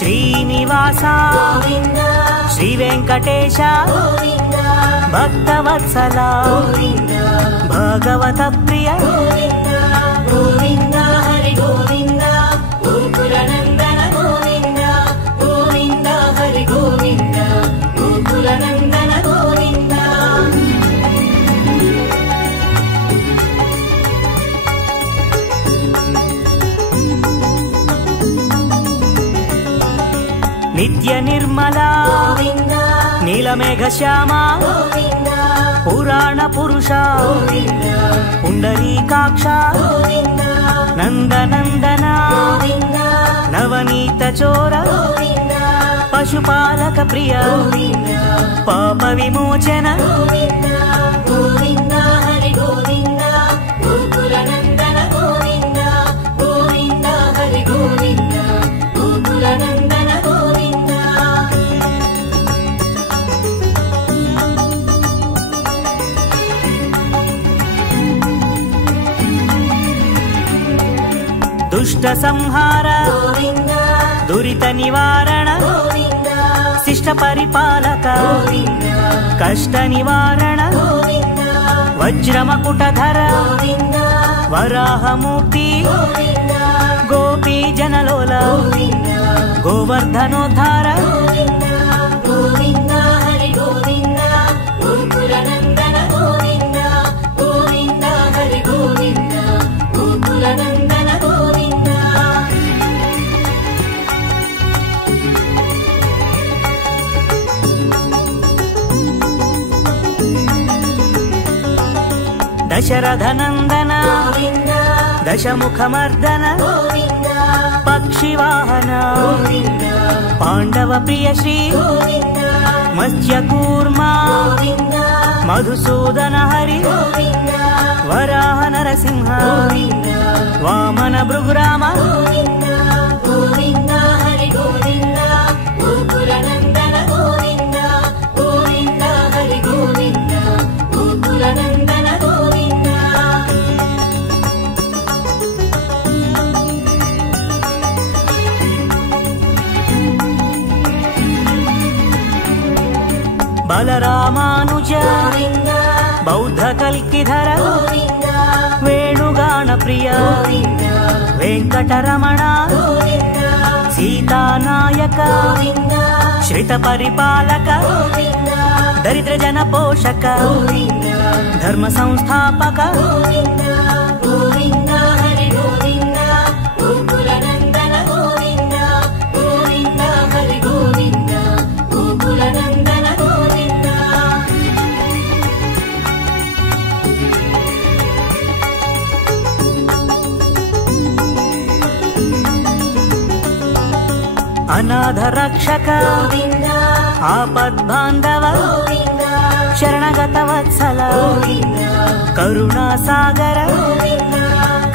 శ్రీనివాస గోవింద శ్రీ వెంకటేశ గోవింద భక్తవత్సల గోవింద భగవత ప్రియ గోవింద గోవింద హరి గోవింద గోకుల నందన గోవింద గోవింద హరి గోవింద గోకుల నందన గోవింద నిత్య నిర్మల గోవింద నీలమేఘ శ్యామ గోవింద పురాణ పురుష గోవింద పుండరీకాక్ష గోవింద నందనందన గోవింద నవనీత చోర గోవింద పశుపాలక ప్రియ గోవింద పాప విమోచన గోవింద గోవింద హరి గోవింద గోకుల నందన గోవింద గోవింద హరి గోవింద గోకుల నందన గోవింద దుష్ట సంహార గోవింద దురిత నివారణ గోవింద శిష్ట పరిపాలక గోవింద కష్ట నివారణ గోవింద వజ్రమకుటధర గోవింద వరాహమూర్తి గోవింద గోపీ జనలోల గోవింద గోవర్ధనోద్ధార గోవింద గోవింద హరి గోవింద గోకుల నందన గోవింద గోవింద హరి గోవింద గోకుల నందన గోవింద దశరథనందన గోవింద దశముఖమర్దన గోవింద పక్షివాహన గోవింద పాండవ ప్రియ శ్రీ గోవింద మత్స్యకూర్మ గోవింద మధుసూదన హరి గోవింద వరాహ నరసింహ గోవింద వామన భృగురామ గోవింద గోవింద హరి గోవింద గోకుల నందన గోవింద గోవింద హరి గోవింద గోకుల నందన గోవింద బలరామానుజ గోవింద బౌద్ధ కల్కిధర గోవింద వేణుగాన ప్రియ గోవింద వెంకటరమణ గోవింద సీతానాయక గోవింద శ్రిత పరిపాలక గోవింద దరిద్ర జన పోషక గోవింద ధర్మ సంస్థాపక గోవింద గోవింద హరి గోవింద గోకుల నందన గోవింద గోవింద హరి గోవింద గోకుల నందన గోవింద అనాథ రక్షక గోవింద ఆపద్బాంధవ గోవింద శరణగత వత్సల గోవింద కరుణా సాగర గోవింద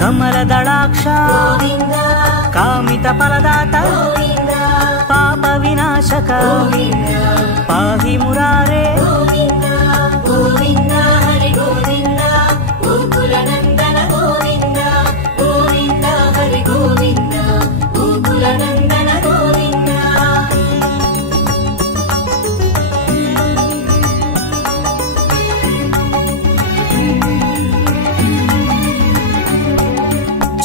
కమల దళాక్ష గోవింద కామిత ఫలదాత గోవింద పాప వినాశక గోవింద పాహి మురారే గోవింద గోవింద హరి గోవింద గోకుల నందన గోవింద గోవింద హరి గోవింద గోకుల నందన గోవింద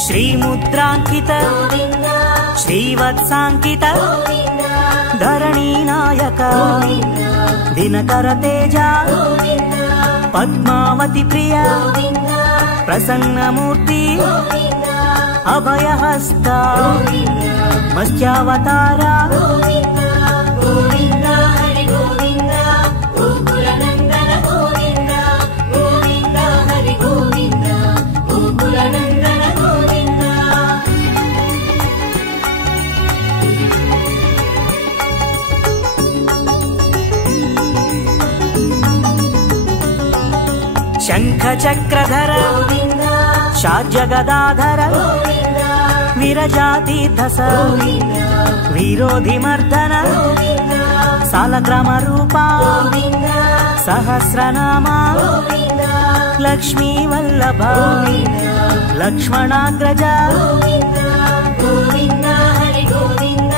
శ్రీముద్రాంకిత గోవింద శ్రీవత్సాంకిత గోవింద ధరణీ నాయక గోవింద దినకర తేజ గోవింద పద్మావతి ప్రియ గోవింద ప్రసన్నమూర్తి గోవింద అభయహస్త గోవింద మత్స్యావతార గోవింద గోవింద హరి గోవింద గోకుల నందన గోవింద గోవింద హరి గోవింద గోకుల నందన గోవింద శంఖ చక్రధర గోవింద షాడ్జగదాధర గోవింద విరజాతీర్థస గోవింద విరోధిమర్దన గోవింద సాలగ్రామ రూప గోవింద సహస్రనామ గోవింద లక్ష్మీ వల్లభ గోవింద లక్ష్మణాగ్రజ గోవింద గోవింద హరి గోవింద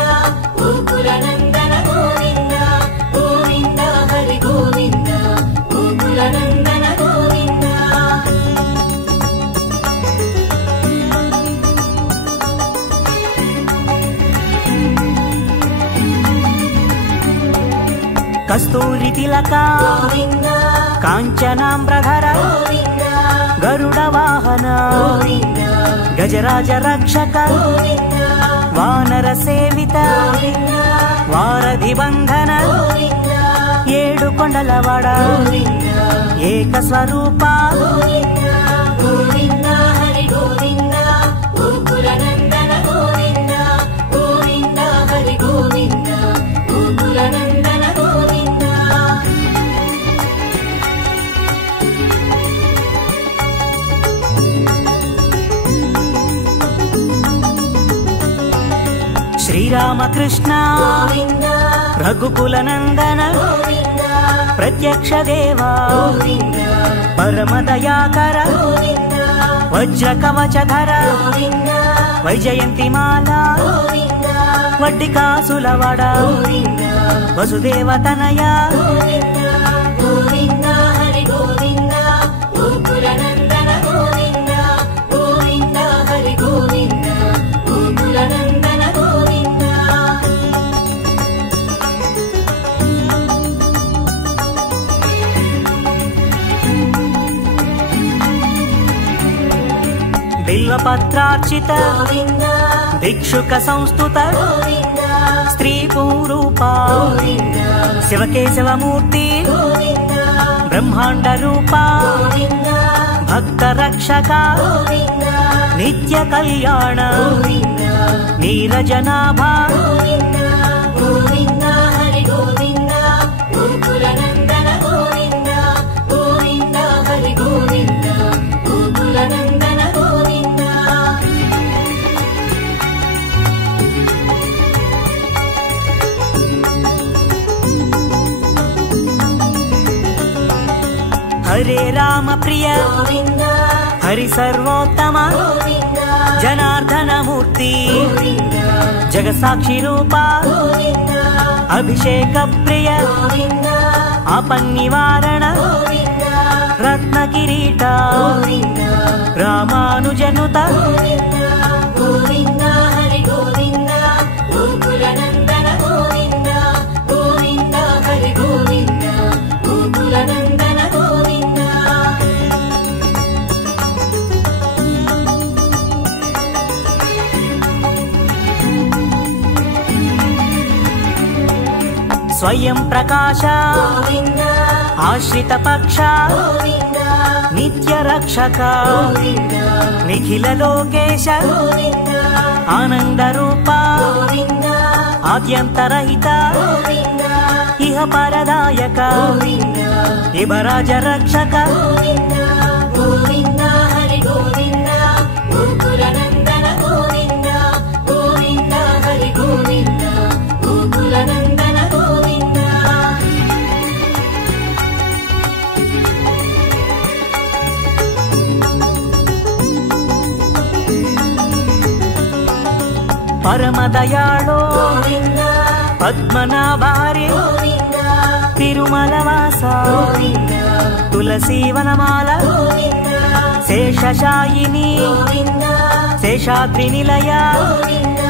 కస్తూరి తిలక గోవింద కాంచనాంబ్రధర గోవింద గరుడ వాహన గోవింద గజరాజ రక్షక గోవింద వానర సేవిత గోవింద వారధి బంధన గోవింద ఏడు కొండలవాడ గోవింద ఏక స్వరూప గోవింద గోవింద హరి గోవింద గోకుల నందన గోవింద గోవింద హరి గోవింద గోకుల నందన గోవింద శ్రీరామకృష్ణ గోవింద రఘుకుల నందన గోవింద ప్రత్యక్ష దేవా గోవింద పరమదయాకర గోవింద వజ్ర కవచధర గోవింద వైజయంతిమాల గోవింద వడ్డికాసులవాడ గోవింద వసుదేవ తనయ గోవింద గోవింద హరి గోవింద గోకుల నందన గోవింద గోవింద హరి గోవింద గోకుల నందన గోవింద బిల్వపత్రార్చిత గోవింద భిక్షుక సంస్థుత గోవింద స్త్రీ పూరూప గోవింద శివకేశవమూర్తి గోవింద బ్రహ్మాండ రూప గోవింద భక్త రక్షక గోవింద నిత్య కళ్యాణ గోవింద నీరజనాభ గోవింద గోవింద హరి గోవింద గోకుల నందన గోవింద గోవింద హరి గోవింద గోకుల నందన గోవింద హరే రామ ప్రియ గోవింద హరి సర్వోత్తమ గోవింద జనార్దన మూర్తి గోవింద జగసాక్షి రూప గోవింద అభిషేక ప్రియ గోవింద ఆపన్నివారణ గోవింద రత్న కిరీట గోవింద రామానుజనుత గోవింద గోవింద హరి గోవింద గోకుల నందన గోవింద గోవింద హరి గోవింద గోకుల నందన గోవింద స్వయం ప్రకాశ గోవింద ఆశ్రిత పక్ష గోవింద నిత్య రక్షక గోవింద నిఖిల లోకేశ గోవింద ఆనంద రూప గోవింద ఆద్యంతరహిత గోవింద ఇహ పరదాయక గోవింద ఇవరాజ రక్షక గోవింద గోవింద హరి గోవింద గోకుల నందన గోవింద గోవింద హరి గోవింద గోకుల నందన గోవింద పరమదయాళో గోవింద పద్మనాభారి గోవింద తిరుమల వాస గోవింద తులసీవనమాల గోవింద శేషశాయిని గోవింద శేషాద్రి నిలయ గోవింద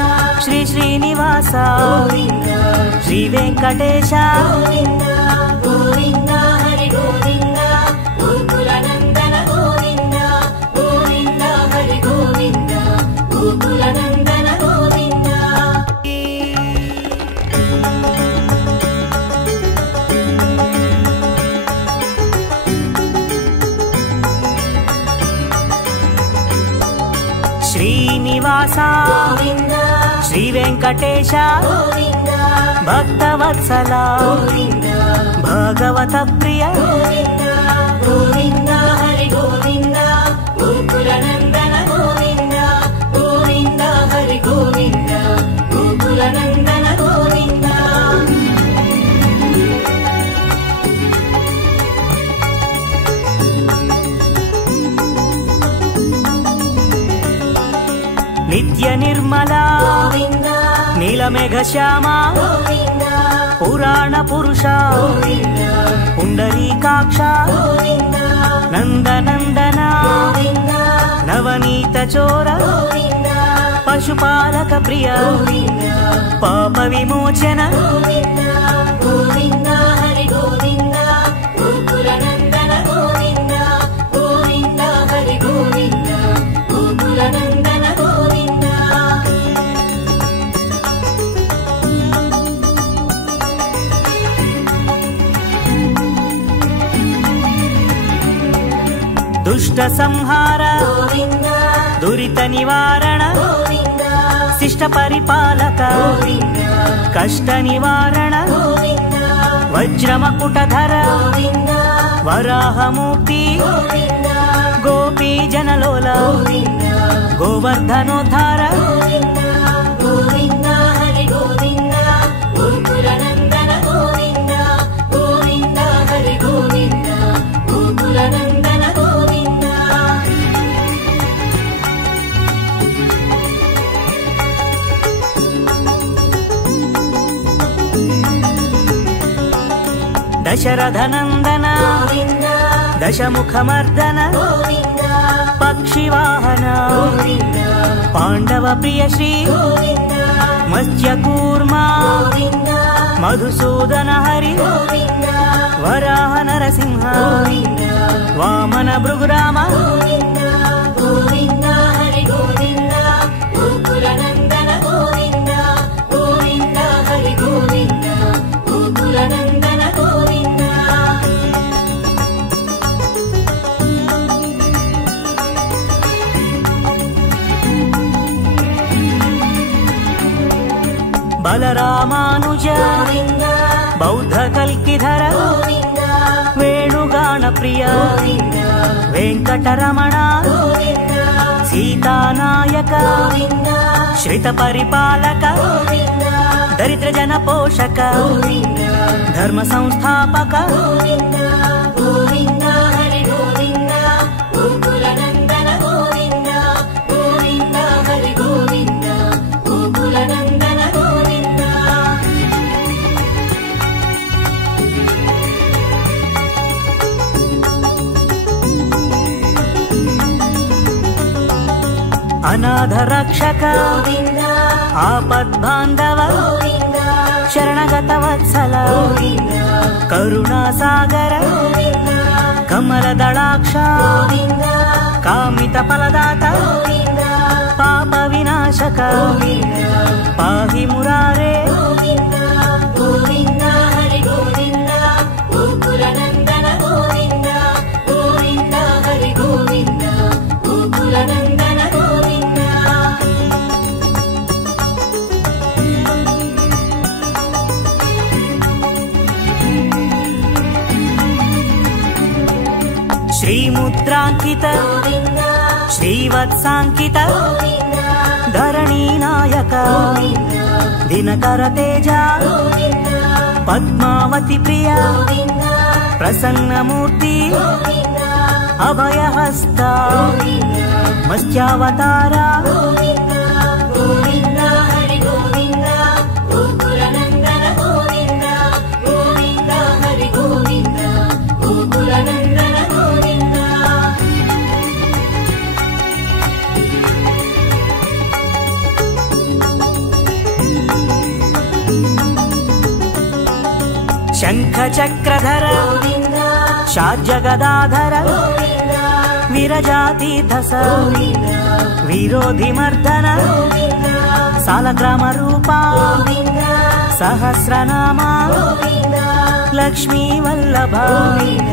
శ్రీ శ్రీనివాస గోవింద శ్రీ వెంకటేశ గోవింద గోవింద హరి గోవింద గోకుల నందన గోవింద గోవింద హరి గోవింద గోకుల నందన గోవింద శ్రీనివాస గోవింద శ్రీ వెంకటేశ గోవింద భక్తవత్సల గోవింద భగవత ప్రియ గోవింద గోవింద హరి గోవింద గోకుల నందన గోవింద గోవింద హరి గోవింద గోకుల నందన గోవింద నిత్య నిర్మల గోవింద నీలమేఘ శ్యామ గోవింద పురాణ పురుష గోవింద పుండరీకాక్ష గోవింద నందనందన గోవింద నవనీత చోర గోవింద పశుపాలక ప్రియ గోవింద పాప విమోచన గోవింద గోవింద హరి ದುಷ್ಟ ಸಂಹಾರ ಗೋವಿಂದ ದುರಿತ ನಿವಾರಣ ಗೋವಿಂದ ಶಿಷ್ಟ ಪರಿಪಾಲಕ ಗೋವಿಂದ ಕಷ್ಟ ನಿವಾರಣ ಗೋವಿಂದ ವಜ್ರಮಕುಟಧರ ಗೋವಿಂದ ವರಾಹಮೂರ್ತಿ ಗೋವಿಂದ ಗೋಪಿ ಜನಲೋಲ ಗೋವಿಂದ ಗೋವರ್ಧನೋದ್ಧಾರ ಗೋವಿಂದ ಗೋವಿಂದ ಹರಿ ಗೋವಿಂದ ಗೋಕುಲನಂದನ ಗೋವಿಂದ ಗೋವಿಂದ ಹರಿ ಗೋವಿಂದ ಗೋಕುಲನಂದನ ಗೋವಿಂದ ದಶರಥನಂದನ ಗೋವಿಂದ ದಶಮುಖಮರ್ದನ ಗೋವಿಂದ ಪಕ್ಷಿವಾಹನ ಗೋವಿಂದ ಪಾಂಡವ ಪ್ರಿಯ ಶ್ರೀ ಗೋವಿಂದ ಮತ್ಸ್ಯಕೂರ್ಮ ಗೋವಿಂದ ಮಧುಸೂದನ ಹರಿ ಗೋವಿಂದ ವರಾಹ ನರಸಿಂಹ ಗೋವಿಂದ ವಾಮನ ಭೃಗುರಾಮ ಗೋವಿಂದ ಗೋವಿಂದ ಹರಿ ಗೋವಿಂದ ಗೋಕುಲನಂದನ ಗೋವಿಂದ ಗೋವಿಂದ ಹರಿ ಗೋವಿಂದ ಗೋಕುಲನಂದನ ಗೋವಿಂದ ಬಲರಾಮಾನುಜ ಗೋವಿಂದ ಬೌದ್ಧ ಕಲ್ಕಿಧರ ಗೋವಿಂದ ವೇಣುಗಾನ ಪ್ರಿಯ ಗೋವಿಂದ ವೆಂಕಟರಮಣ ಗೋವಿಂದ ಸೀತಾನಾಯಕ ಗೋವಿಂದ ಶ್ರಿತ ಪರಿಪಾಲಕ ಗೋವಿಂದ ದರಿದ್ರ ಜನ ಪೋಷಕ ಗೋವಿಂದ ಧರ್ಮ ಸಂಸ್ಥಾಪಕ ಗೋವಿಂದ ಗೋವಿಂದ ಹರಿ ಗೋವಿಂದ ಗೋಕುಲನಂದನ ಗೋವಿಂದ ಗೋವಿಂದ ಹರಿ ಗೋವಿಂದ ಗೋಕುಲನಂದನ ಗೋವಿಂದ ಅನಾಥ ರಕ್ಷಕ ಗೋವಿಂದ ಆಪದ್ಬಾಂಧವ ಗೋವಿಂದ ಶರಣಗತ ವತ್ಸಲ ಗೋವಿಂದ ಕರುಣಾಸಾಗರ ಗೋವಿಂದ ಕಮಲದಳಾಕ್ಷ ಗೋವಿಂದ ಕಾಮಿತ ಫಲದಾತ ಗೋವಿಂದ ಪಾಪ ವಿನಾಶಕ ಗೋವಿಂದ ಪಾಹಿ ಮುರಾರೇ ಗೋವಿಂದ ಗೋವಿಂದ ಹರಿ ಗೋವಿಂದ ಗೋಕುಲನಂದನ ಗೋವಿಂದ ಗೋವಿಂದ ಹರಿ ಗೋವಿಂದ ಗೋಕುಲನಂದನ ಗೋವಿಂದ ಶ್ರೀಮುದ್ರಾಂಕಿತ ಗೋವಿಂದ ಶ್ರೀವತ್ಸಾಂಕಿತ ಗೋವಿಂದ ಧರಣಿ ನಾಯಕ ಗೋವಿಂದ ದಿನಕರ ತೇಜ ಗೋವಿಂದ ಪದ್ಮಾವತಿ ಪ್ರಿಯ ಗೋವಿಂದ ಪ್ರಸನ್ನ ಮೂರ್ತಿ ಗೋವಿಂದ ಅಭಯ ಹಸ್ತ ಗೋವಿಂದ ಮತ್ಸ್ಯಾವತಾರ ಗೋವಿಂದ ಗೋವಿಂದ ಹರಿ ಗೋವಿಂದ ಗೋಕುಲನಂದನ ಗೋವಿಂದ ಗೋವಿಂದ ಹರಿ ಗೋವಿಂದ ಗೋಕುಲನಂದನ ಗೋವಿಂದ ಶಂಖ ಚಕ್ರಧರ ಗೋವಿಂದ ಶಾರ್ಜಗದಾಧರ ಗೋವಿಂದ ವಿರಜಾತೀರ್ಥ ಗೋವಿಂದ ವಿರೋಧಿ ಮರ್ದನ ಗೋವಿಂದ ಸಾಲಗ್ರಾಮ ರೂಪ ಗೋವಿಂದ ಸಹಸ್ರನಾಮ ಗೋವಿಂದ ಲಕ್ಷ್ಮೀ ವಲ್ಲಭ ಗೋವಿಂದ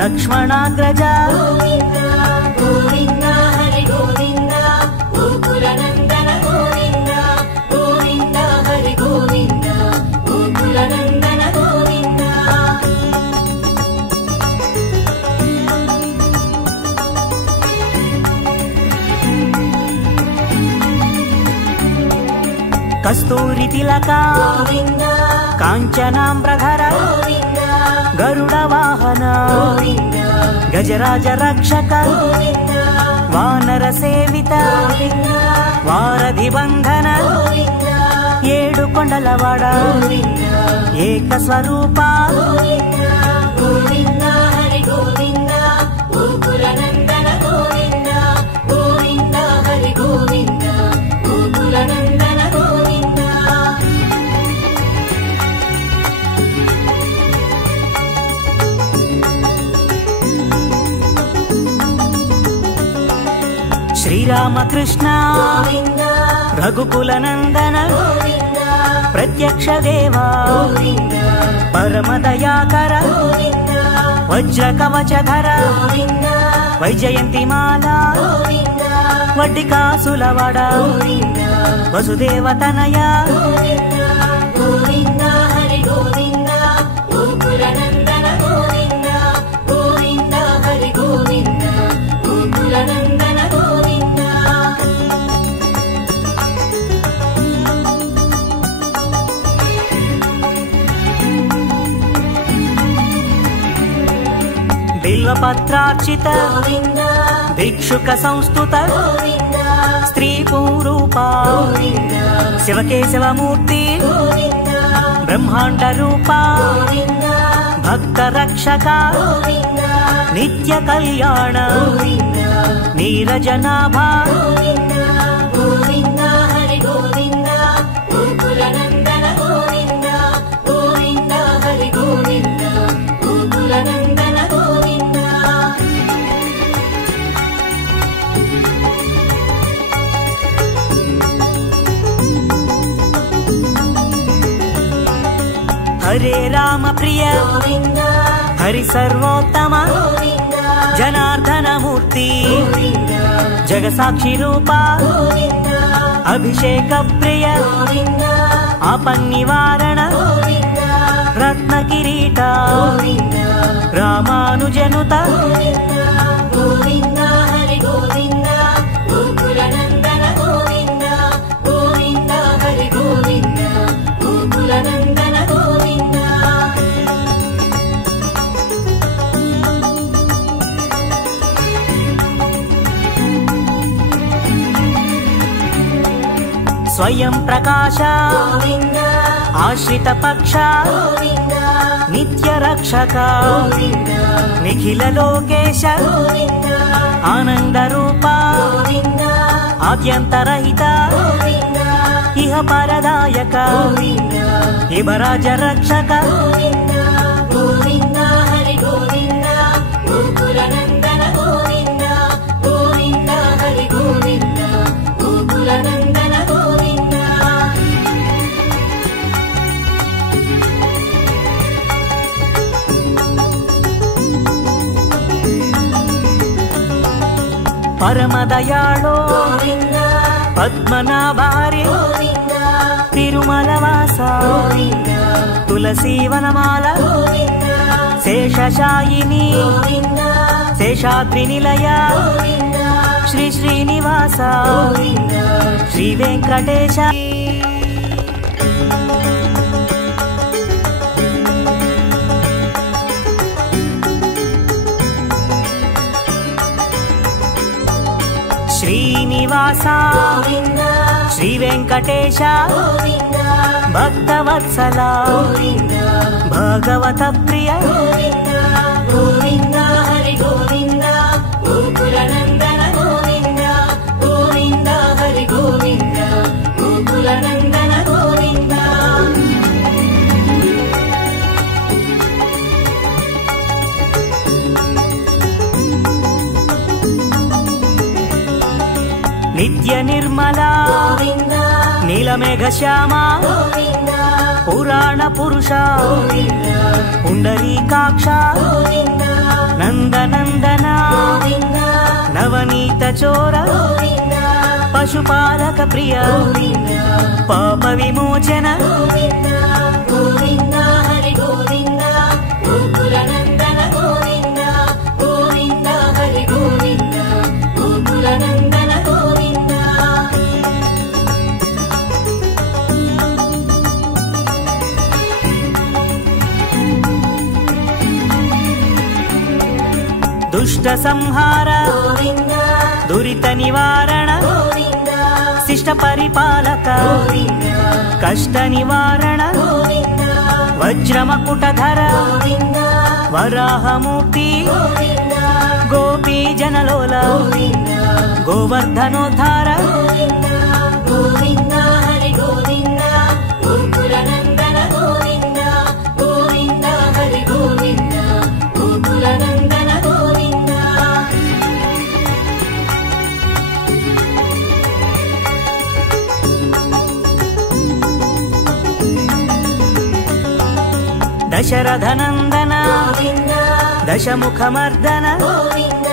ಲಕ್ಷ್ಮಣಾಗ್ರಜ ಗೋವಿಂದ ಗೋವಿಂದ ಹರಿ ಗೋವಿಂದ ಗೋಕುಲನಂದನ ಗೋವಿಂದ ಗೋವಿಂದ ಹರಿ ಗೋವಿಂದ ಗೋಕುಲನಂದನ ಗೋವಿಂದ ಕಸ್ತೂರಿ ತಿಲಕ ಗೋವಿಂದ ಕಾಂಚನಾಂಬ್ರಧರ ಗೋವಿಂದ ಗರುಡ ವಾಹನ ಗೋವಿಂದ ಗಜರಾಜ ರಕ್ಷಕ ಗೋವಿಂದ ವಾನರ ಸೇವಿತ ಗೋವಿಂದ ವಾರಧಿ ಬಂಧನ ಗೋವಿಂದ ಏಳು ಕೊಂಡಲವಾಡ ಗೋವಿಂದ ಏಕ ಸ್ವರೂಪ ಗೋವಿಂದ ಗೋವಿಂದ ಹರಿ ಗೋವಿಂದ ಗೋಕುಲನಂದನ ಗೋವಿಂದ ಗೋವಿಂದ ಹರಿ ಗೋವಿಂದ ಗೋಕುಲನಂದನ ಗೋವಿಂದ ಶ್ರೀರಾಮಕೃಷ್ಣ ಗೋವಿಂದ ರಘುಕುಲ ನಂದನ ಗೋವಿಂದ ಪ್ರತ್ಯಕ್ಷ ದೇವ ಗೋವಿಂದ ಪರಮ ದಯಾಕರ ಗೋವಿಂದ వజ్ర కవచధర గోవింద వైజయంతిమాల గోవింద వడ్డికాసులవాడ గోవింద వసుదేవతనయ గోవింద గోవింద హరి గోవింద గోకుల నందన గోవింద గోవింద హరి గోవింద గోకుల నందన గోవింద బిల్వపత్రార్చిత గోవింద భిక్షుక సంస్థుత గోవింద స్త్రీ పూరూపా గోవింద శివకేశవమూర్తి గోవింద బ్రహ్మాండ రూపా గోవింద భక్త రక్షక గోవింద నిత్య కళ్యాణ గోవింద నీరజనాభ గోవింద గోవింద హరి గోవింద గోకుల నందన గోవింద గోవింద హరి గోవింద గోకుల నందన గోవింద హరే రామ ప్రియ గోవింద హరి సర్వోత్తమ గోవింద జనార్దన మూర్తి గోవింద జగసాక్షి రూప గోవింద అభిషేక ప్రియ గోవింద ఆపన్నివారణ గోవింద రత్న కిరీట గోవింద రామానుజనుత గోవింద గోవింద హరి గోవింద గోకుల నందన గోవింద గోవింద హరి గోవింద గోకుల నందన గోవింద స్వయం ప్రకాశ గోవింద ఆశ్రిత పక్ష గోవింద నిత్య రక్షక గోవింద నిఖిల లోకేశ గోవింద ఆనంద రూప గోవింద ఆద్యంతరహిత గోవింద ఇహ పరదాయక గోవింద ఇవరాజ రక్షక గోవింద గోవింద హరి గోవింద గోకుల నందన గోవింద గోవింద హరి గోవింద గోకుల నందన గోవింద పరమదయాళో గోవింద పద్మనాభారి గోవింద తిరుమల వాస గోవింద తులసీవనమాల గోవింద శేషశాయిని గోవింద శేషాద్రి నిలయ గోవింద శ్రీ శ్రీనివాస గోవింద శ్రీ వెంకటేశ శ్రీనివాస గోవింద శ్రీ వెంకటేశ గోవింద భక్తవత్సల గోవింద భగవత ప్రియ గోవింద గోవింద హరి గోవింద గోకుల నందన గోవింద గోవింద హరి గోవింద గోకుల నందన గోవింద నిత్య నిర్మల గోవింద నీలమేఘ శ్యామ గోవింద పురాణ పురుష గోవింద పుండరీకాక్ష గోవింద నందనందన గోవింద నవనీత చోర గోవింద పశుపాలక ప్రియ గోవింద పాప విమోచన గోవింద గోవింద హరి గోవింద గోకుల నందన గోవింద గోవింద హరి గోవింద గోకుల నందన గోవింద దుష్ట సంహార గోవింద దురిత నివారణ గోవింద శిష్ట పరిపాలక గోవింద కష్ట నివారణ గోవింద వజ్రమకుటధర గోవింద వరాహమూర్తి గోవింద గోపీ జనలోల గోవింద గోవర్ధనోద్ధార గోవింద గోవింద హరి గోవింద గోకుల నందన గోవింద గోవింద హరి గోవింద గోకుల నందన గోవింద దశరథ నందన గోవింద దశముఖమర్దన గోవింద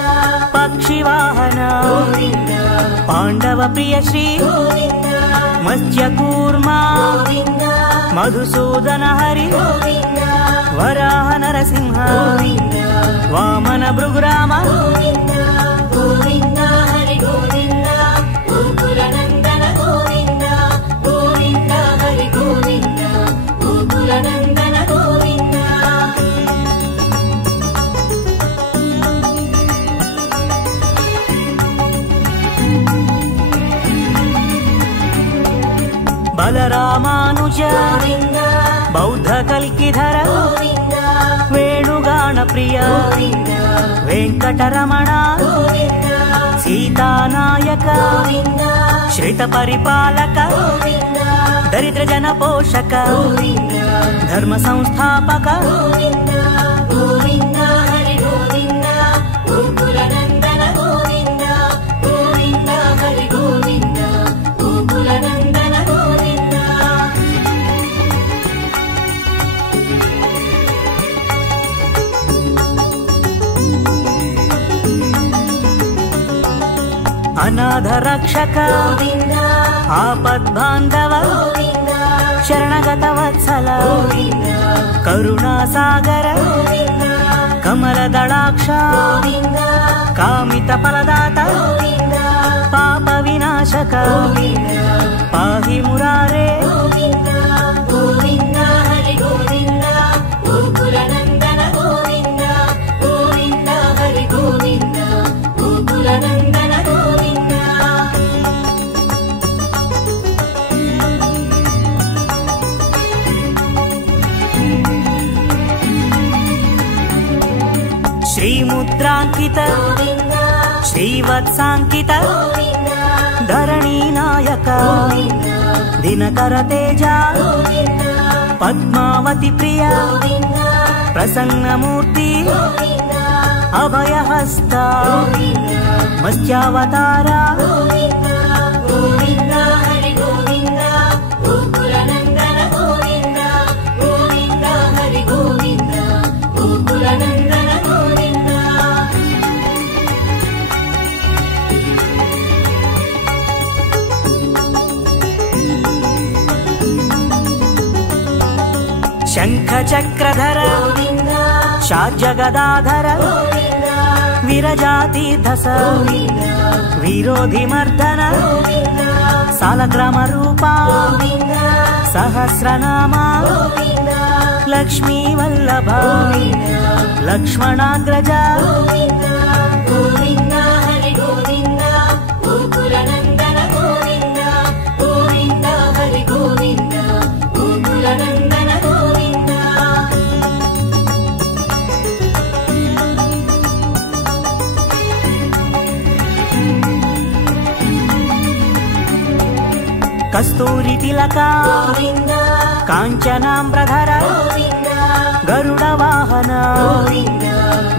పక్షివాహన గోవింద పాండవ ప్రియ శ్రీ గోవింద మత్స్యకూర్మ గోవింద మధుసూదన హరి గోవింద వరాహ నరసింహ గోవింద వామన భృగురామ గోవింద గోవింద హరి గోవింద గోకులనందన గోవింద గోవింద హరి గోవింద గోకులనందన గోవింద బలరామానుజ గోవింద బౌద్ధ కల్కిధర గోవింద వేణుగాన ప్రియ గోవింద వెంకటరమణ గోవింద సీతానాయక గోవింద శ్రిత పరిపాలక గోవింద దరిద్ర జన పోషక గోవింద ధర్మ సంస్థాపక గోవింద గోవింద హరి గోవింద గోకులనందన గోవింద గోవింద హరి గోవింద గోకులనందన గోవింద అనాథ రక్షక గోవింద ఆపద్బాంధవ గోవింద శరణగత వత్సల గోవింద కరుణాసాగర గోవింద కమలదళాక్ష గోవింద కామిత ఫలదాత గోవింద పాప వినాశక గోవింద పాహి మురారే గోవింద గోవింద హరి గోవింద గోకులనందన గోవింద గోవింద హరి గోవింద గోకులనందన గోవింద శ్రీముద్రాంకిత గోవింద శ్రీవత్సాంకిత గోవింద ధరణీ నాయక గోవింద దినకర తేజ గోవింద పద్మావతి ప్రియ గోవింద ప్రసన్నమూర్తి గోవింద అభయహస్త గోవింద మత్స్యావతార గోవింద గోవింద హరి గోవింద గోకులనందన గోవింద గోవింద హరి గోవింద గోకులనందన గోవింద శంఖ చక్రధర గోవింద షాడ్జగదాధర గోవింద విరజాతీర్థస గోవింద విరోధి మర్దన గోవింద సాలగ్రామ రూప గోవింద సహస్రనామ గోవింద లక్ష్మీ వల్లభ గోవింద లక్ష్మణాగ్రజ గోవింద గోవింద హరి గోవింద గోకులనందన గోవింద గోవింద హరి గోవింద గోకులనందన గోవింద కస్తూరి తిలక గోవింద కాంచనాంబ్రధర గోవింద గరుడ వాహన గోవింద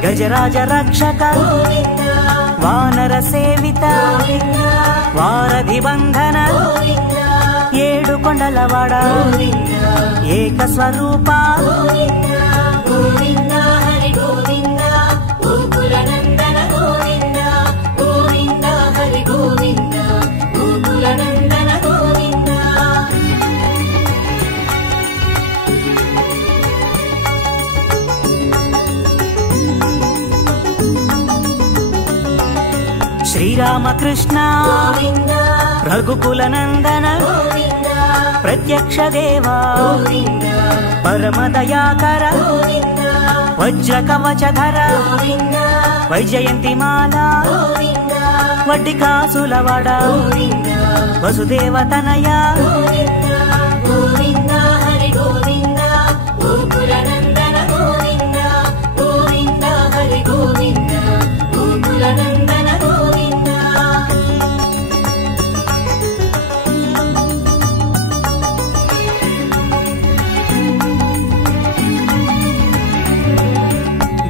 గజరాజ రక్షక గోవింద వానర సేవిత గోవింద వారధి బంధన గోవింద ఏడు కొండలవాడ గోవింద ఏక స్వరూప గోవింద గోవింద హరి గోవింద గోకులనందన గోవింద గోవింద హరి గోవింద గోకులనందన గోవింద శ్రీరామకృష్ణ గోవింద రఘుకుల నందన గోవింద ప్రత్యక్ష దేవా గోవింద పరమ దయాకర గోవింద వజ్ర కవచధర గోవింద వైజయంతి మాల గోవింద వడ్డికాసులవాడ గోవింద వసుదేవ తనయ గోవింద గోవింద హరి గోవింద గోకులనందన గోవింద గోవింద హరి గోవింద గోకులనందన గోవింద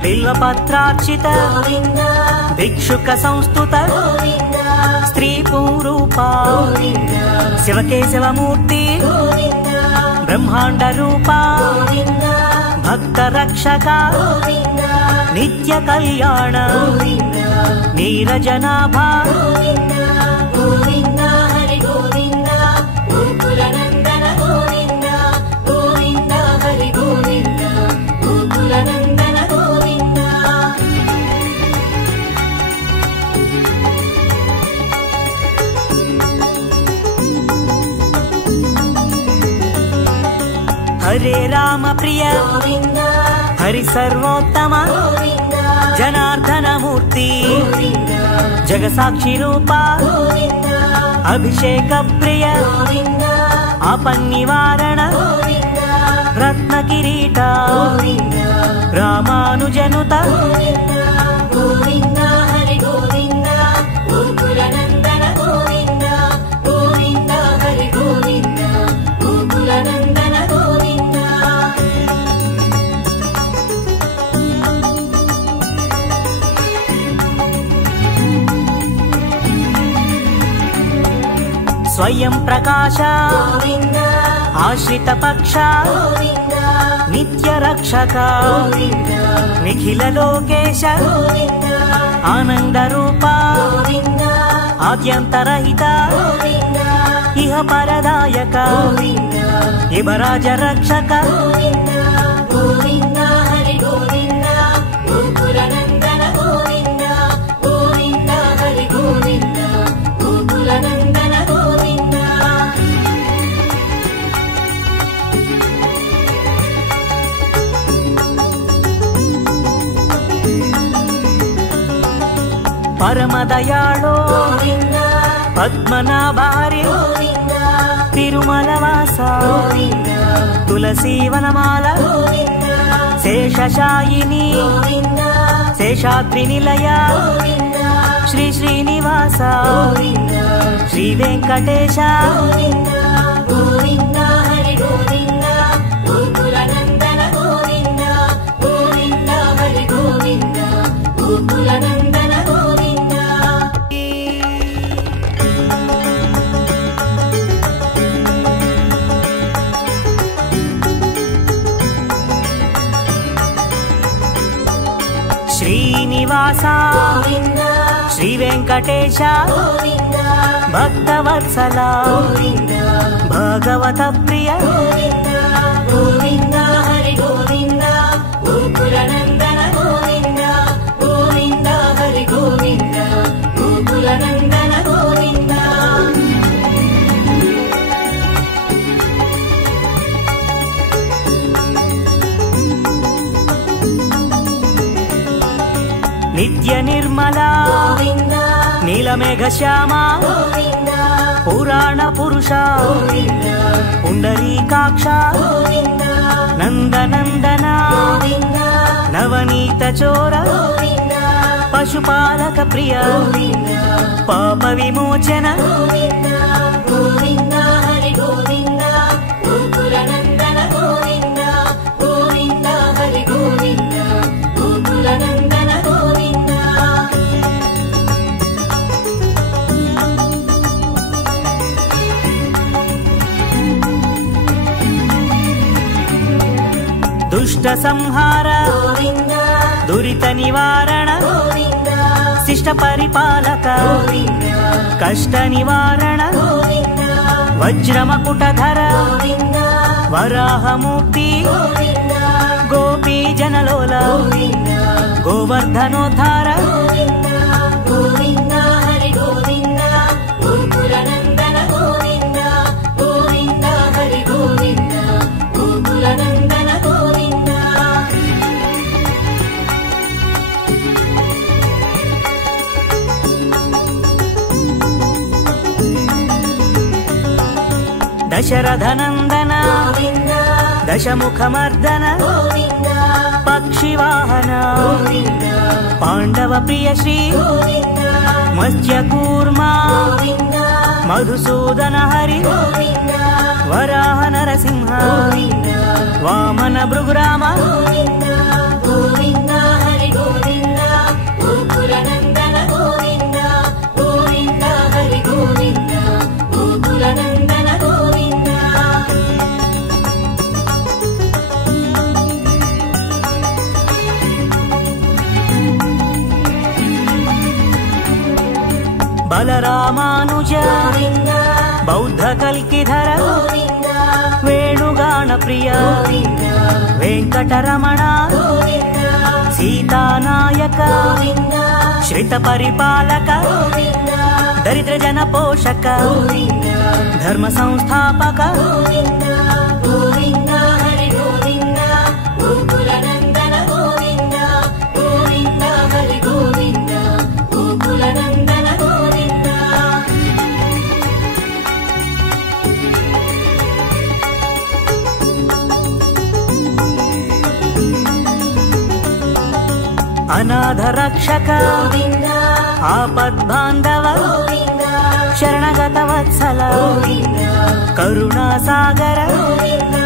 బిల్వపత్రార్చిత గోవింద భిక్షుక సంస్థుత గోవింద స్త్రీ పూరూప గోవింద శివకేశవమూర్తి ನಿತ್ಯ ಕಲ್ಯಾಣ ಗೋವಿಂದ ನೀರಜನಾಭ ಗೋವಿಂದ ಗೋವಿಂದ ಹರಿ ಗೋವಿಂದ ಗೋಕುಲ ನಂದನ ಗೋವಿಂದ ಗೋವಿಂದ ಹರಿ ಗೋವಿಂದ ಗೋಕುಲ ನಂದನ ಗೋವಿಂದ ಹರೇ ರಾಮ ಪ್ರಿಯ ಗೋವಿಂದ ಹರಿ ಸರ್ವೋತ್ತಮ ಗೋವಿಂದ ಜನಾರ್ದನ ಮೂರ್ತಿ ಗೋವಿಂದ ಜಗಸಾಕ್ಷಿ ರೂಪ ಗೋವಿಂದ ಅಭಿಷೇಕ ಪ್ರಿಯ ಗೋವಿಂದ ಆಪನ್ನಿವಾರಣ ಗೋವಿಂದ ರತ್ನ ಕಿರೀಟ ಗೋವಿಂದ ರಾಮಾನುಜನುತ ಗೋವಿಂದ ಗೋವಿಂದ ಹರಿ ಗೋವಿಂದ ಗೋಕುಲ ನಂದನ ಗೋವಿಂದ ಗೋವಿಂದ ಹರಿ ಗೋವಿಂದ ಗೋಕುಲ ನಂದನ ಗೋವಿಂದ ಸ್ವಯಂ ಪ್ರಕಾಶ ಗೋವಿಂದ ಆಶ್ರಿತ ಪಕ್ಷ ಗೋವಿಂದ ನಿತ್ಯ ರಕ್ಷಕ ಗೋವಿಂದ ನಿಖಿಲ ಲೋಕೇಶ ಗೋವಿಂದ ಆನಂದ ರೂಪ ಗೋವಿಂದ ಆದ್ಯಂತರಹಿತ ಗೋವಿಂದ ಇಹ ಪರದಾಯಕ ಗೋವಿಂದ ಇಬರಾಜ ರಕ್ಷಕ ಗೋವಿಂದ ಗೋವಿಂದ ಹರಿ ಗೋವಿಂದ ಗೋಕುಲ ನಂದನ ಗೋವಿಂದ ಗೋವಿಂದ ಹರಿ ಗೋವಿಂದ ಗೋಕುಲ ನಂದನ ಗೋವಿಂದ ಪರಮ ದಯಾಳೋ ಗೋವಿಂದ ಪದ್ಮನಾಭ ಹರಿ ಗೋವಿಂದ ತಿರುಮಲ ವಾಸ ಗೋವಿಂದ ತುಳಸಿ ವನಮಾಲ ಗೋವಿಂದ ಶೇಷಶಾಯಿನಿ ಗೋವಿಂದ ಶೇಷಾದ್ರಿ ನಿಲಯ ಗೋವಿಂದ ಶ್ರೀ ಶ್ರೀನಿವಾಸ ಗೋವಿಂದ ಶ್ರೀ ವೆಂಕಟೇಶ ಗೋವಿಂದ ಗೋವಿಂದ ಹರಿ ಗೋವಿಂದ ಗೋಕುಲ ನಂದನ ಗೋವಿಂದ ಗೋವಿಂದ ಹರಿ ಗೋವಿಂದ ಗೋಕುಲ ನಂದನ ಗೋವಿಂದ ಶ್ರೀನಿವಾಸ ಗೋವಿಂದ ಶ್ರೀ ವೆಂಕಟೇಶ ಗೋವಿಂದ ಭಕ್ತವತ್ಸಲ ಗೋವಿಂದ ಭಗವತ ಪ್ರಿಯ ಗೋವಿಂದ ಗೋವಿಂದ ಹರಿ ಗೋವಿಂದ ಗೋಕುಲ ನಂದನ ಗೋವಿಂದ ಗೋವಿಂದ ಹರಿ ಗೋವಿಂದ ಗೋಕುಲ ನಂದನ ಗೋವಿಂದ ನಿತ್ಯ ನಿರ್ಮಲ ಗೋವಿಂದ ನೀಲಮೇಘ ಶ್ಯಾಮ ಗೋವಿಂದ ಪುರಾಣ ಪುರುಷ ಗೋವಿಂದ ಪುಂಡರೀಕಾಕ್ಷ ಗೋವಿಂದ ನಂದನಂದನ ಗೋವಿಂದ ನವನೀತ ಚೋರ ಗೋವಿಂದ ಪಶುಪಾಲಕ ಪ್ರಿಯ ಗೋವಿಂದ ಪಾಪ ವಿಮೋಚನ ಗೋವಿಂದ ಗೋವಿಂದ ಹರಿ ಗೋವಿಂದ ಗೋಕುಲ ನಂದನ ಗೋವಿಂದ ಗೋವಿಂದ ಹರಿ ಗೋವಿಂದ ಗೋಕುಲ ನಂದನ ಗೋವಿಂದ ದುಷ್ಟ ಸಂಹಾರ ಗೋವಿಂದ ದುರಿತ ನಿವಾರಣ ಗೋವಿಂದ ಶಿಷ್ಟ ಪರಿಪಾಲಕ ಗೋವಿಂದ ಕಷ್ಟ ನಿವಾರಣ ಗೋವಿಂದ ವಜ್ರ ಮಕುಟಧರ ಗೋವಿಂದ ವರಾಹ ಮೂರ್ತಿ ಗೋವಿಂದ ಗೋಪಿ ಜನಲೋಲ ಗೋವಿಂದ ಗೋವರ್ಧನೋದ್ಧಾರ ಗೋವಿಂದ ಗೋವಿಂದ ಹರಿ ಗೋವಿಂದ ಗೋಕುಲ ನಂದನ ಗೋವಿಂದ ಗೋವಿಂದ ಹರಿ ಗೋವಿಂದ ಗೋಕುಲ ನಂದನ ಗೋವಿಂದ ದಶರಥನಂದನ ಗೋವಿಂದ ದಶಮುಖಮರ್ದನ ಗೋವಿಂದ ಪಕ್ಷಿವಾಹನ ಗೋವಿಂದ ಪಾಂಡವ ಪ್ರಿಯ ಶ್ರೀ ಗೋವಿಂದ ಮತ್ಸ್ಯ ಕೂರ್ಮ ಗೋವಿಂದ ಮಧುಸೂದನ ಹರಿ ಗೋವಿಂದ ವರಾಹ ನರಸಿಂಹ ಗೋವಿಂದ ವಾಮನ ಭೃಗುರಾಮ ಗೋವಿಂದ ಗೋವಿಂದ ಹರಿ ಗೋವಿಂದ ಗೋಕುಲ ನಂದನ ಗೋವಿಂದ ಗೋವಿಂದ ಹರಿ ಗೋವಿಂದ ಗೋಕುಲ ನಂದನ ಗೋವಿಂದ బలరామానుజ గోవింద బౌద్ధ కల్కిధర గోవింద వేణుగాన ప్రియ గోవింద వెంకటరమణ గోవింద సీతానాయక గోవింద శ్రిత పరిపాలక గోవింద దరిద్ర జన పోషక గోవింద ధర్మ సంస్థాపక గోవింద గోవింద హరి గోవింద గోకుల నందన గోవింద గోవింద హరి గోవింద గోకుల నందన గోవింద అనాథ రక్షక గోవింద ఆపద్బాంధవ గోవింద శరణగత వత్సల గోవింద కరుణా సాగర గోవింద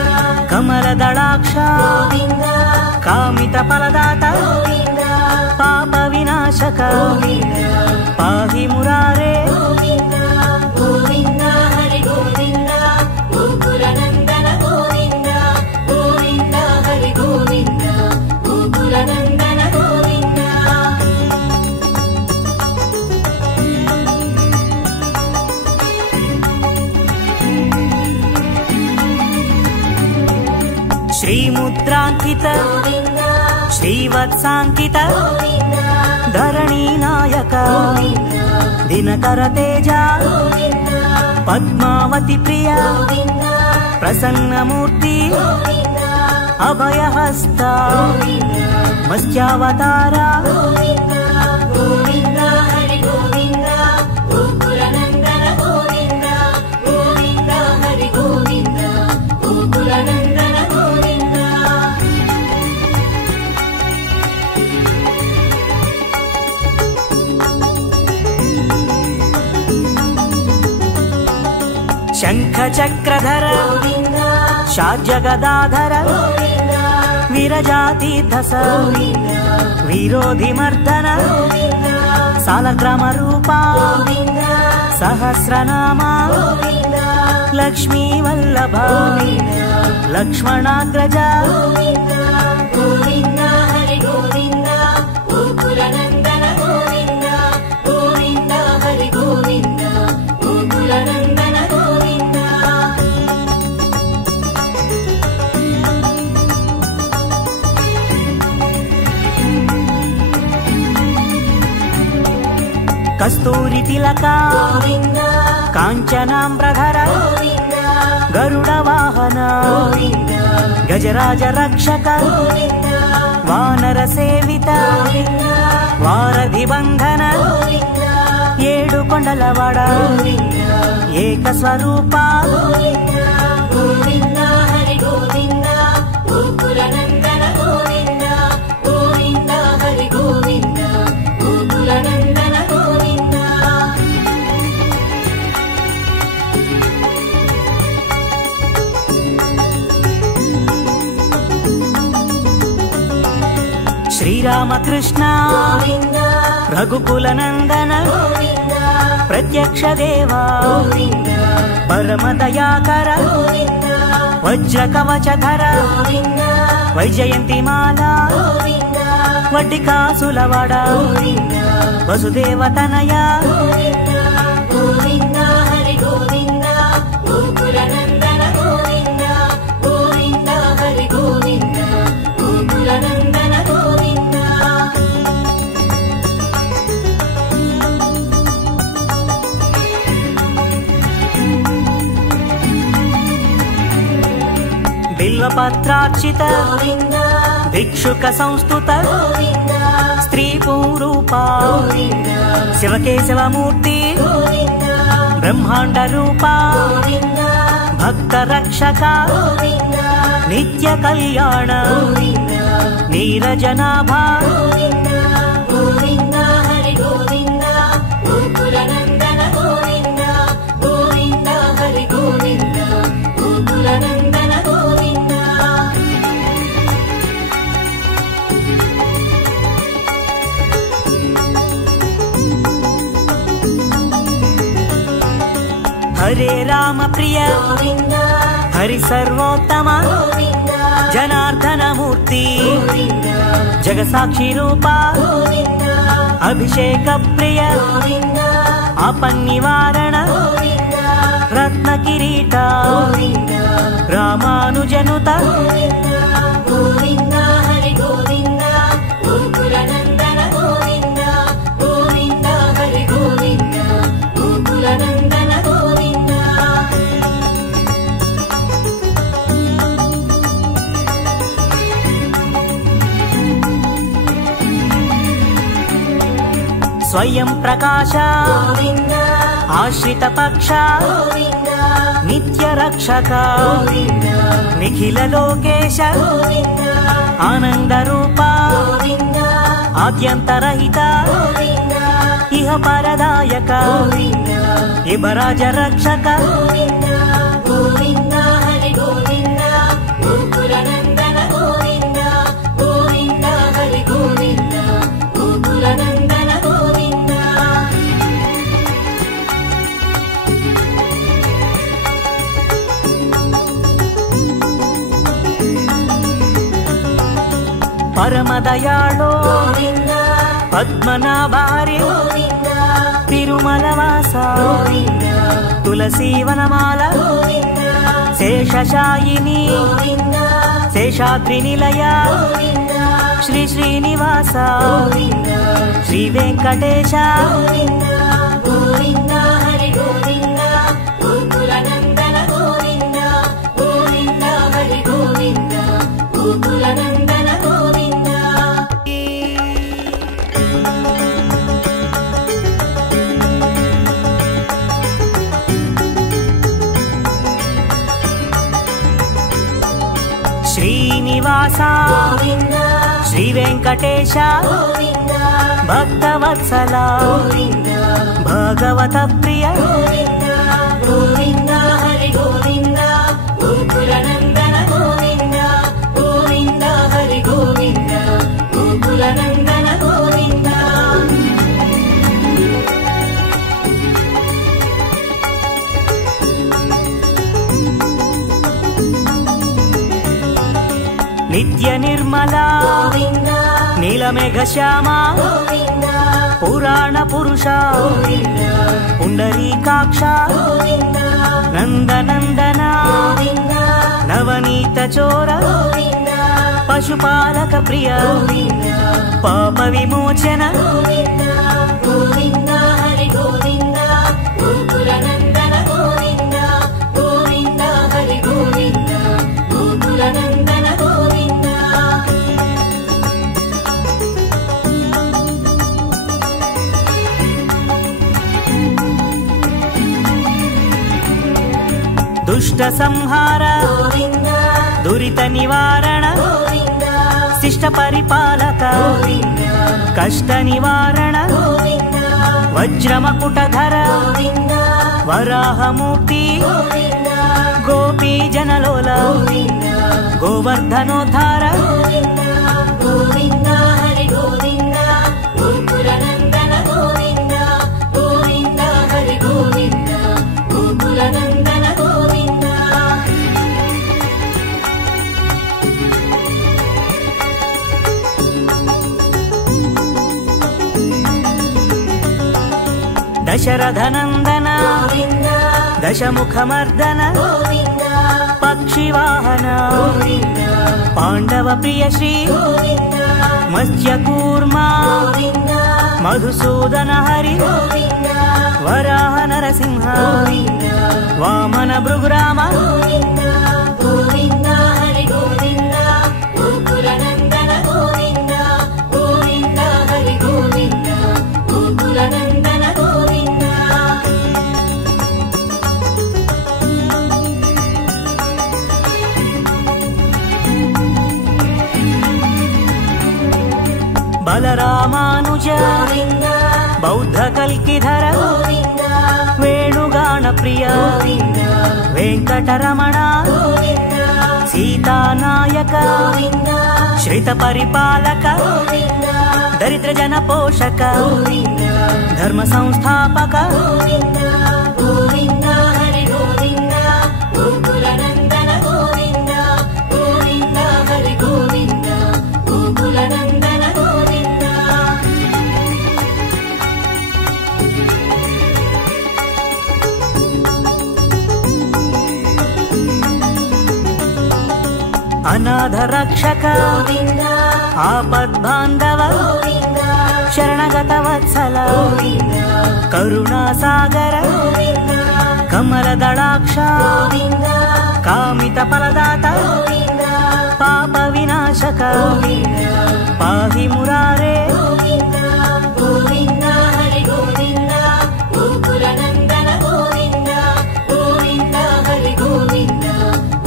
కమల దళాక్ష గోవింద కామిత ఫలదాత గోవింద పాప వినాశక గోవింద పాహి మురారే గోవింద గోవింద హరి గోవింద గోకుల నందన గోవింద గోవింద హరి గోవింద గోకుల నందన గోవింద శ్రీముద్రాంకిత గోవింద శ్రీవత్సాంకిత గోవింద ధరణీ నాయక గోవింద దినకర తేజ గోవింద పద్మావతి ప్రియ గోవింద ప్రసన్నమూర్తి గోవింద అభయహస్త గోవింద మత్స్యావతార గోవింద గోవింద హరి గోవింద గోకుల నందన గోవింద గోవింద హరి గోవింద గోకుల నందన గోవింద శంఖ చక్రధర గోవింద షాడ్జగదాధర గోవింద విరజాతీర్థస గోవింద విరోధి మర్దన గోవింద సాలగ్రామ రూప గోవింద సహస్రనామ గోవింద లక్ష్మీ వల్లభ గోవింద లక్ష్మణాగ్రజ గోవింద గోవింద హరి గోవింద గోకుల నందన గోవింద గోవింద హరి గోవింద గోకుల నందన గోవింద కస్తూరి తిలక గోవింద కాంచనాంబ్రధర గోవింద గరుడ వాహన గోవింద గజరాజ రక్షక గోవింద వానర సేవిత గోవింద వారధి బంధన గోవింద ఏడు కొండలవాడ గోవింద ఏక స్వరూప గోవింద గోవింద హరి గోవింద గోకుల నందన గోవింద గోవింద హరి గోవింద గోకుల నందన గోవింద శ్రీరామకృష్ణ గోవింద రఘుకుల నందన గోవింద ప్రత్యక్ష దేవా గోవింద పరమ దయాకర గోవింద వజ్ర కవచధర గోవింద వైజయంతి మాల గోవింద వడ్డి కాసులవాడ గోవింద వసుదేవ తనయ గోవింద గోవింద హరి గోవింద గోకుల నందన గోవింద గోవింద హరి గోవింద గోకుల నందన గోవింద బిల్వపత్రార్చిత గోవింద భిక్షుక సంస్థుత గోవింద స్త్రీ పూరూప గోవింద శివకేశవమూర్తి గోవింద బ్రహ్మాండ రూప గోవింద భక్త రక్షక గోవింద నిత్య కళ్యాణ గోవింద నీరజనాభ గోవింద గోవింద హరి గోవింద గోకుల నందన గోవింద గోవింద హరి గోవింద గోకుల నందన గోవింద హరే రామ ప్రియ గోవింద హరి సర్వోత్తమ గోవింద జనార్దన మూర్తి గోవింద జగసాక్షి రూప గోవింద అభిషేక ప్రియ గోవింద ఆపన్నివారణ గోవింద రత్న కిరీట గోవింద రామానుజనుత గోవింద గోవింద హరి గోవింద గోకుల నందన గోవింద గోవింద హరి గోవింద గోకుల నందన గోవింద స్వయం ప్రకాశ గోవింద ఆశ్రిత పక్ష గోవింద నిత్య రక్షక గోవింద నిఖిల లోకేశ గోవింద ఆనంద రూప గోవింద ఆద్యంతరహిత గోవింద ఇహ పరదాయక గోవింద ఇబరాజ రక్షక గోవింద గోవింద హరి గోవింద గోకుల నందన గోవింద గోవింద హరి గోవింద గోకుల నందన గోవింద పరమదయాళో గోవింద పద్మనాభారి గోవింద తిరుమలవాస గోవింద తులసీవనమాల గోవింద శేషశాయిని గోవింద శేషాద్రి నిలయ గోవింద శ్రీ శ్రీనివాస గోవింద శ్రీ వెంకటేశ గోవింద గోవింద హరి గోవింద గోకుల నందన గోవింద గోవింద హరి గోవింద గోకుల నందన గోవింద శ్రీనివాస గోవింద శ్రీ వెంకటేశ గోవింద భక్తవత్సల గోవింద భగవత ప్రియ గోవింద గోవింద హరి గోవింద గోకుల నందన గోవింద గోవింద హరి గోవింద గోకుల నందన గోవింద నిత్య నిర్మల గోవింద నీలమేఘ శ్యామ గోవింద పురాణ పురుష గోవింద పుండరీకాక్ష గోవింద నందనందన గోవింద నవనీత చోర గోవింద పశుపాలక ప్రియ గోవింద పాప విమోచన గోవింద గోవింద హరి గోవింద గోకుల నందన గోవింద గోవింద హరి గోవింద గోకుల నందన గోవింద దుష్ట సంహార గోవింద దురిత నివారణ గోవింద శిష్ట పరిపాలక గోవింద కష్ట నివారణ గోవింద వజ్రమకుటధర గోవింద వరాహమూర్తి గోవింద గోపీ జనలోల గోవింద గోవర్ధనోద్ధార గోవింద గోవింద హరి గోవింద గోకుల నందన గోవింద గోవింద హరి గోవింద గోకుల నందన గోవింద దశరథనందన గోవింద దశముఖమర్దన గోవింద పక్షివాహన గోవింద పాండవ ప్రియ శ్రీ గోవింద మత్స్యకూర్మ గోవింద మధుసూదన హరి గోవింద వరాహ నరసింహ గోవింద వామన భృగురామ గోవింద గోవింద హరి గోవింద గోకుల నందన గోవింద గోవింద హరి గోవింద గోకుల నందన గోవింద బలరామానుజ గోవింద బౌద్ధ కల్కిధర గోవింద వేణుగాన ప్రియ గోవింద వెంకటరమణ గోవింద సీతానాయక గోవింద శ్రిత పరిపాలక గోవింద దరిద్ర జన పోషక గోవింద ధర్మ సంస్థాపక గోవింద గోవింద హరి గోవింద గోకుల నందన గోవింద గోవింద హరి గోవింద గోకుల నందన గోవింద ಅನಾಥ ರಕ್ಷಕ ಗೋವಿಂದ ಆಪದ್ಬಾಂಧವ ಗೋವಿಂದ ಶರಣಗತ ವತ್ಸಲ ಗೋವಿಂದ ಕರುಣಾಸಾಗರ ಗೋವಿಂದ ಕಮಲದಳಾಕ್ಷ ಗೋವಿಂದ ಕಾಮಿತ ಫಲದಾತ ಗೋವಿಂದ ಪಾಪ ವಿನಾಶಕ ಗೋವಿಂದ ಪಾಹಿ ಮುರಾರೇ ಗೋವಿಂದ ಗೋವಿಂದ ಹರಿ ಗೋವಿಂದ ಗೋಕುಲ ನಂದನ ಗೋವಿಂದ ಗೋವಿಂದ ಹರಿ ಗೋವಿಂದ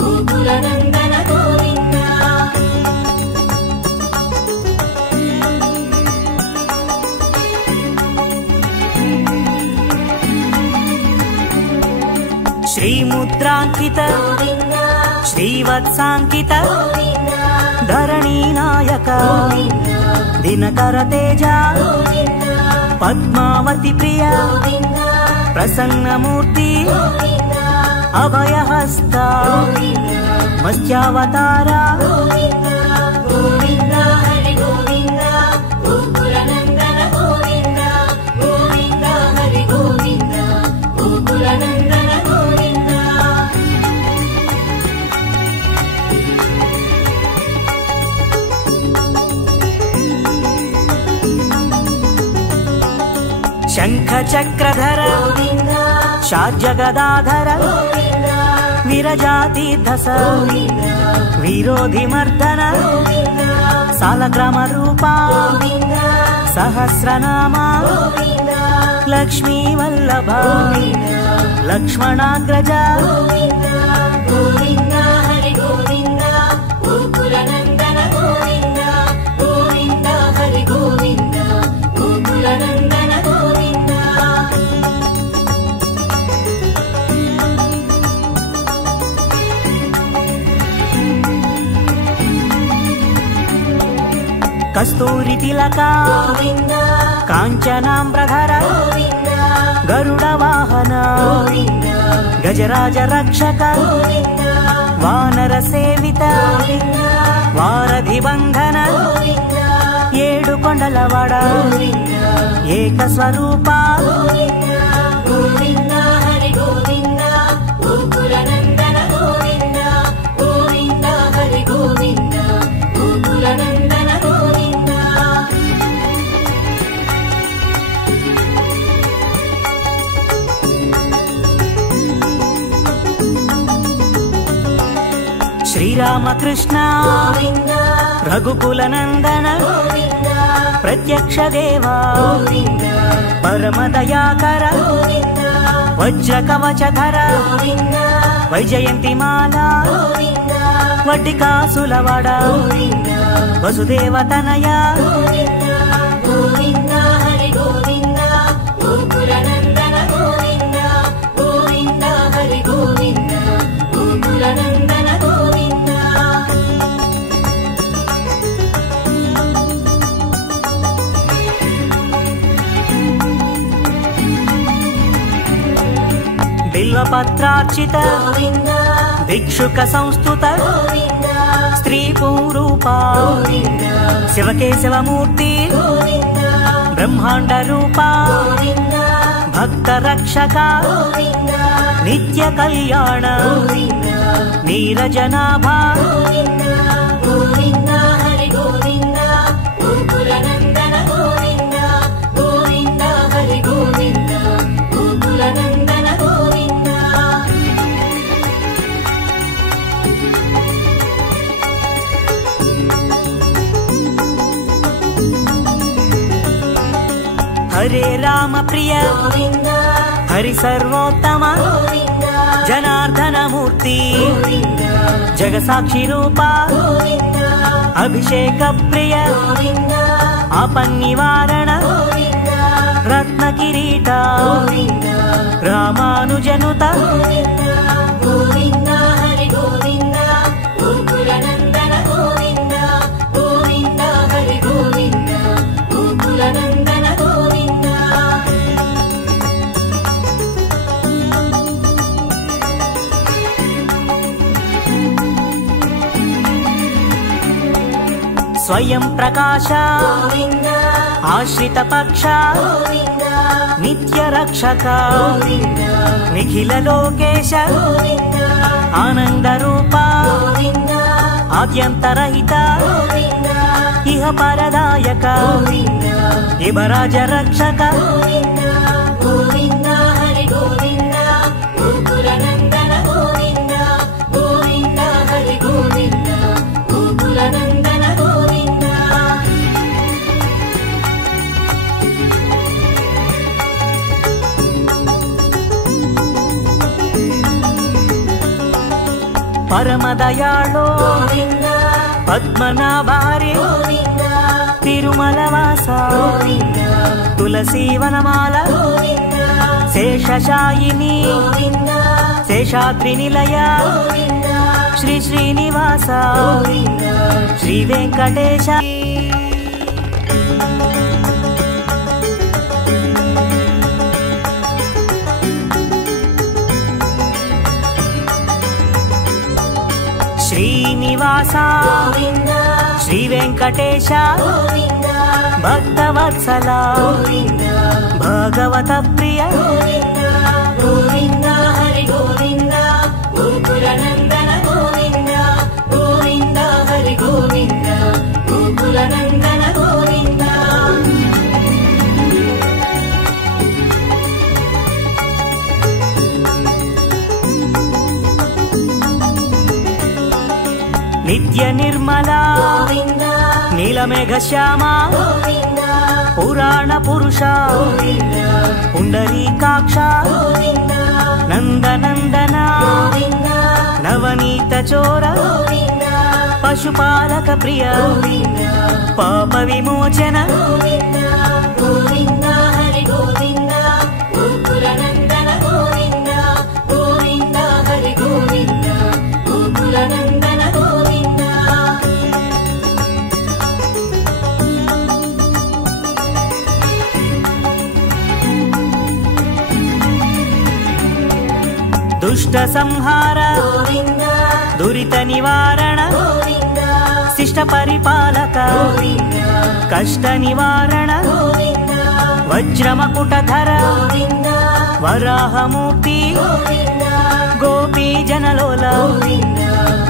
ಗೋಕುಲ ನಂದನ ಗೋವಿಂದ ಶ್ರೀಮುದ್ರಾಂಕಿತ ಗೋವಿಂದ ಶ್ರೀವತ್ಸಾಂಕಿತ ಗೋವಿಂದ ಧರಣಿ ನಾಯಕ ಗೋವಿಂದ ದಿನಕರ ತೇಜ ಗೋವಿಂದ ಪದ್ಮಾವತಿ ಪ್ರಿಯ ಗೋವಿಂದ ಪ್ರಸನ್ನ ಮೂರ್ತಿ ಗೋವಿಂದ ಅಭಯ ಹಸ್ತ ಗೋವಿಂದ ಮತ್ಸ್ಯಾವತಾರ ಗೋವಿಂದ ಗೋವಿಂದ ಹರಿ ಗೋವಿಂದ ಗೋಕುಲ ನಂದನ ಗೋವಿಂದ ಗೋವಿಂದ ಹರಿ ಗೋವಿಂದ ಗೋಕುಲ ನಂದನ ಗೋವಿಂದ ಶಂಖ ಚಕ್ರಧರ ಗೋವಿಂದ ಶಾರ್ಜಗದಾಧರ ಗೋವಿಂದ ವಿರಜಾತೀರ್ಧಸ ಗೋವಿಂದ ವಿರೋಧಿ ಮರ್ದನ ಗೋವಿಂದ ಸಾಲಗ್ರಾಮ ರೂಪ ಗೋವಿಂದ ಸಹಸ್ರನಾಮ ಗೋವಿಂದ ಲಕ್ಷ್ಮೀ ವಲ್ಲಭ ಗೋವಿಂದ ಲಕ್ಷ್ಮಣಾಗ್ರಜ ಗೋವಿಂದ ಗೋವಿಂದ ಹರಿ ಗೋವಿಂದ ಗೋಕುಲ ನಂದನ ಗೋವಿಂದ ಗೋವಿಂದ ಹರಿ ಗೋವಿಂದ ಗೋಕುಲ ನಂದನ ಗೋವಿಂದ ಕಸ್ತೂರಿ ತಿಲಕ ಗೋವಿಂದ ಕಾಂಚನಾಂಬ್ರಧರ ಗೋವಿಂದ ಗರುಡ ವಾಹನ ಗೋವಿಂದ ಗಜರಾಜ ರಕ್ಷಕ ಗೋವಿಂದ ವಾನರ ಸೇವಿತ ಗೋವಿಂದ ವಾರಧಿ ಬಂಧನ ಗೋವಿಂದ ಏಳು ಕೊಂಡಲವಾಡ ಗೋವಿಂದ ಏಕ ಸ್ವರೂಪ ಗೋವಿಂದ ಗೋವಿಂದ ಹರಿ ಗೋವಿಂದ ಗೋಕುಲ ನಂದನ ಗೋವಿಂದ ಗೋವಿಂದ ಹರಿ ಗೋವಿಂದ ಗೋಕುಲ ನಂದನ ಗೋವಿಂದ ಶ್ರೀರಾಮಕೃಷ್ಣ ಗೋವಿಂದ ರಘುಕುಲ ನಂದನ ಗೋವಿಂದ ಪ್ರತ್ಯಕ್ಷ ದೇವ ಗೋವಿಂದ ಪರಮ ದಯಾಕರ ಗೋವಿಂದ ವಜ್ರ ಕವಚಧರ ಗೋವಿಂದ ವೈಜಯಂತಿ ಮಾಲಾ ಗೋವಿಂದ ವಡ್ಡಿಕಾಸುಲವಾಡ ಗೋವಿಂದ ವಸುದೇವ ತನಯ ಗೋವಿಂದ ಗೋವಿಂದ ಹರಿ ಗೋವಿಂದ ಗೋಕುಲ ನಂದನ ಗೋವಿಂದ ಗೋವಿಂದ ಹರಿ ಗೋವಿಂದ ಗೋಕುಲ ನಂದನ ಗೋವಿಂದ ಬಿಲ್ವಪತ್ರಾರ್ಚಿತ ಗೋವಿಂದ ಭಿಕ್ಷುಕ ಸಂಸ್ತುತ ಗೋವಿಂದ ಸ್ತ್ರೀ ಪೂರೂಪ ಗೋವಿಂದ ಶಿವಕೇಶವ ಮೂರ್ತಿ ಗೋವಿಂದ ಬ್ರಹ್ಮಾಂಡ ರೂಪ ಗೋವಿಂದ ಭಕ್ತ ರಕ್ಷಕ ಗೋವಿಂದ ನಿತ್ಯ ಕಲ್ಯಾಣ ಗೋವಿಂದ ನೀರಜನಾಭ ಗೋವಿಂದ ಗೋವಿಂದ ಹರಿ ಗೋವಿಂದ ಗೋಕುಲ ನಂದನ ಗೋವಿಂದ ಗೋವಿಂದ ಹರಿ ಗೋವಿಂದ ಗೋಕುಲ ನಂದನ ಗೋವಿಂದ ಹರೇ ರಾಮ ಪ್ರಿಯ ಗೋವಿಂದ ಹರಿ ಸರ್ವೋತ್ತಮ ಗೋವಿಂದ ಜನಾರ್ದನ ಮೂರ್ತಿ ಗೋವಿಂದ ಜಗಸಾಕ್ಷಿ ರೂಪ ಗೋವಿಂದ ಅಭಿಷೇಕ ಪ್ರಿಯ ಗೋವಿಂದ ಆಪನ್ನಿವಾರಣ ಗೋವಿಂದ ರತ್ನ ಕಿರೀಟ ಗೋವಿಂದ ರಾಮಾನುಜನುತ ಗೋವಿಂದ ಗೋವಿಂದ ಹರಿ ಗೋವಿಂದ ಗೋಕುಲ ನಂದನ ಗೋವಿಂದ ಗೋವಿಂದ ಹರಿ ಗೋವಿಂದ ಗೋಕುಲ ನಂದನ ಗೋವಿಂದ ಸ್ವಯಂ ಪ್ರಕಾಶ ಗೋವಿಂದ ಆಶ್ರಿತ ಪಕ್ಷ ಗೋವಿಂದ ನಿತ್ಯ ರಕ್ಷಕ ಗೋವಿಂದ ನಿಖಿಲ ಲೋಕೇಶ ಗೋವಿಂದ ಆನಂದ ರೂಪ ಗೋವಿಂದ ఆద్యంతరహిత గోవింద ఇహ పరదాయక గోవింద ఇబరాజ రక్షక గోవింద గోవింద హరి గోవింద గోకుల నందన గోవింద గోవింద హరి గోవింద గోకుల నందన గోవింద పరమదయాళో గోవింద పద్మనాభారి గోవింద తిరుమలవాస గోవింద తులసీవనమాల గోవింద శేషశాయిని గోవింద శేషాద్రి నిలయ గోవింద శ్రీ శ్రీనివాస గోవింద శ్రీ వెంకటేశ శ్రీనివాస గోవింద శ్రీ వెంకటేశ గోవింద భక్తవత్సల గోవింద భగవత ప్రియ గోవింద గోవింద హరి గోవింద గోకుల నందన గోవింద గోవింద హరి గోవింద గోకుల నందన గోవింద నిత్య నిర్మల గోవింద నీలమేఘ శ్యామ గోవింద పురాణ పురుష గోవింద పుండరీకాక్ష గోవింద నందనందన గోవింద నవనీత చోర గోవింద పశుపాలక ప్రియ గోవింద పాప విమోచన గోవింద గోవింద హరి గోవింద గోకుల నందన గోవింద గోవింద హరి గోవింద గోకుల నందన గోవింద దుష్ట సంహార గోవింద దురిత నివారణ గోవింద శిష్ట పరిపాలక గోవింద కష్ట నివారణ గోవింద వజ్రమకుటధర గోవింద వరాహమూర్తి గోవింద గోపీ జనలోల గోవింద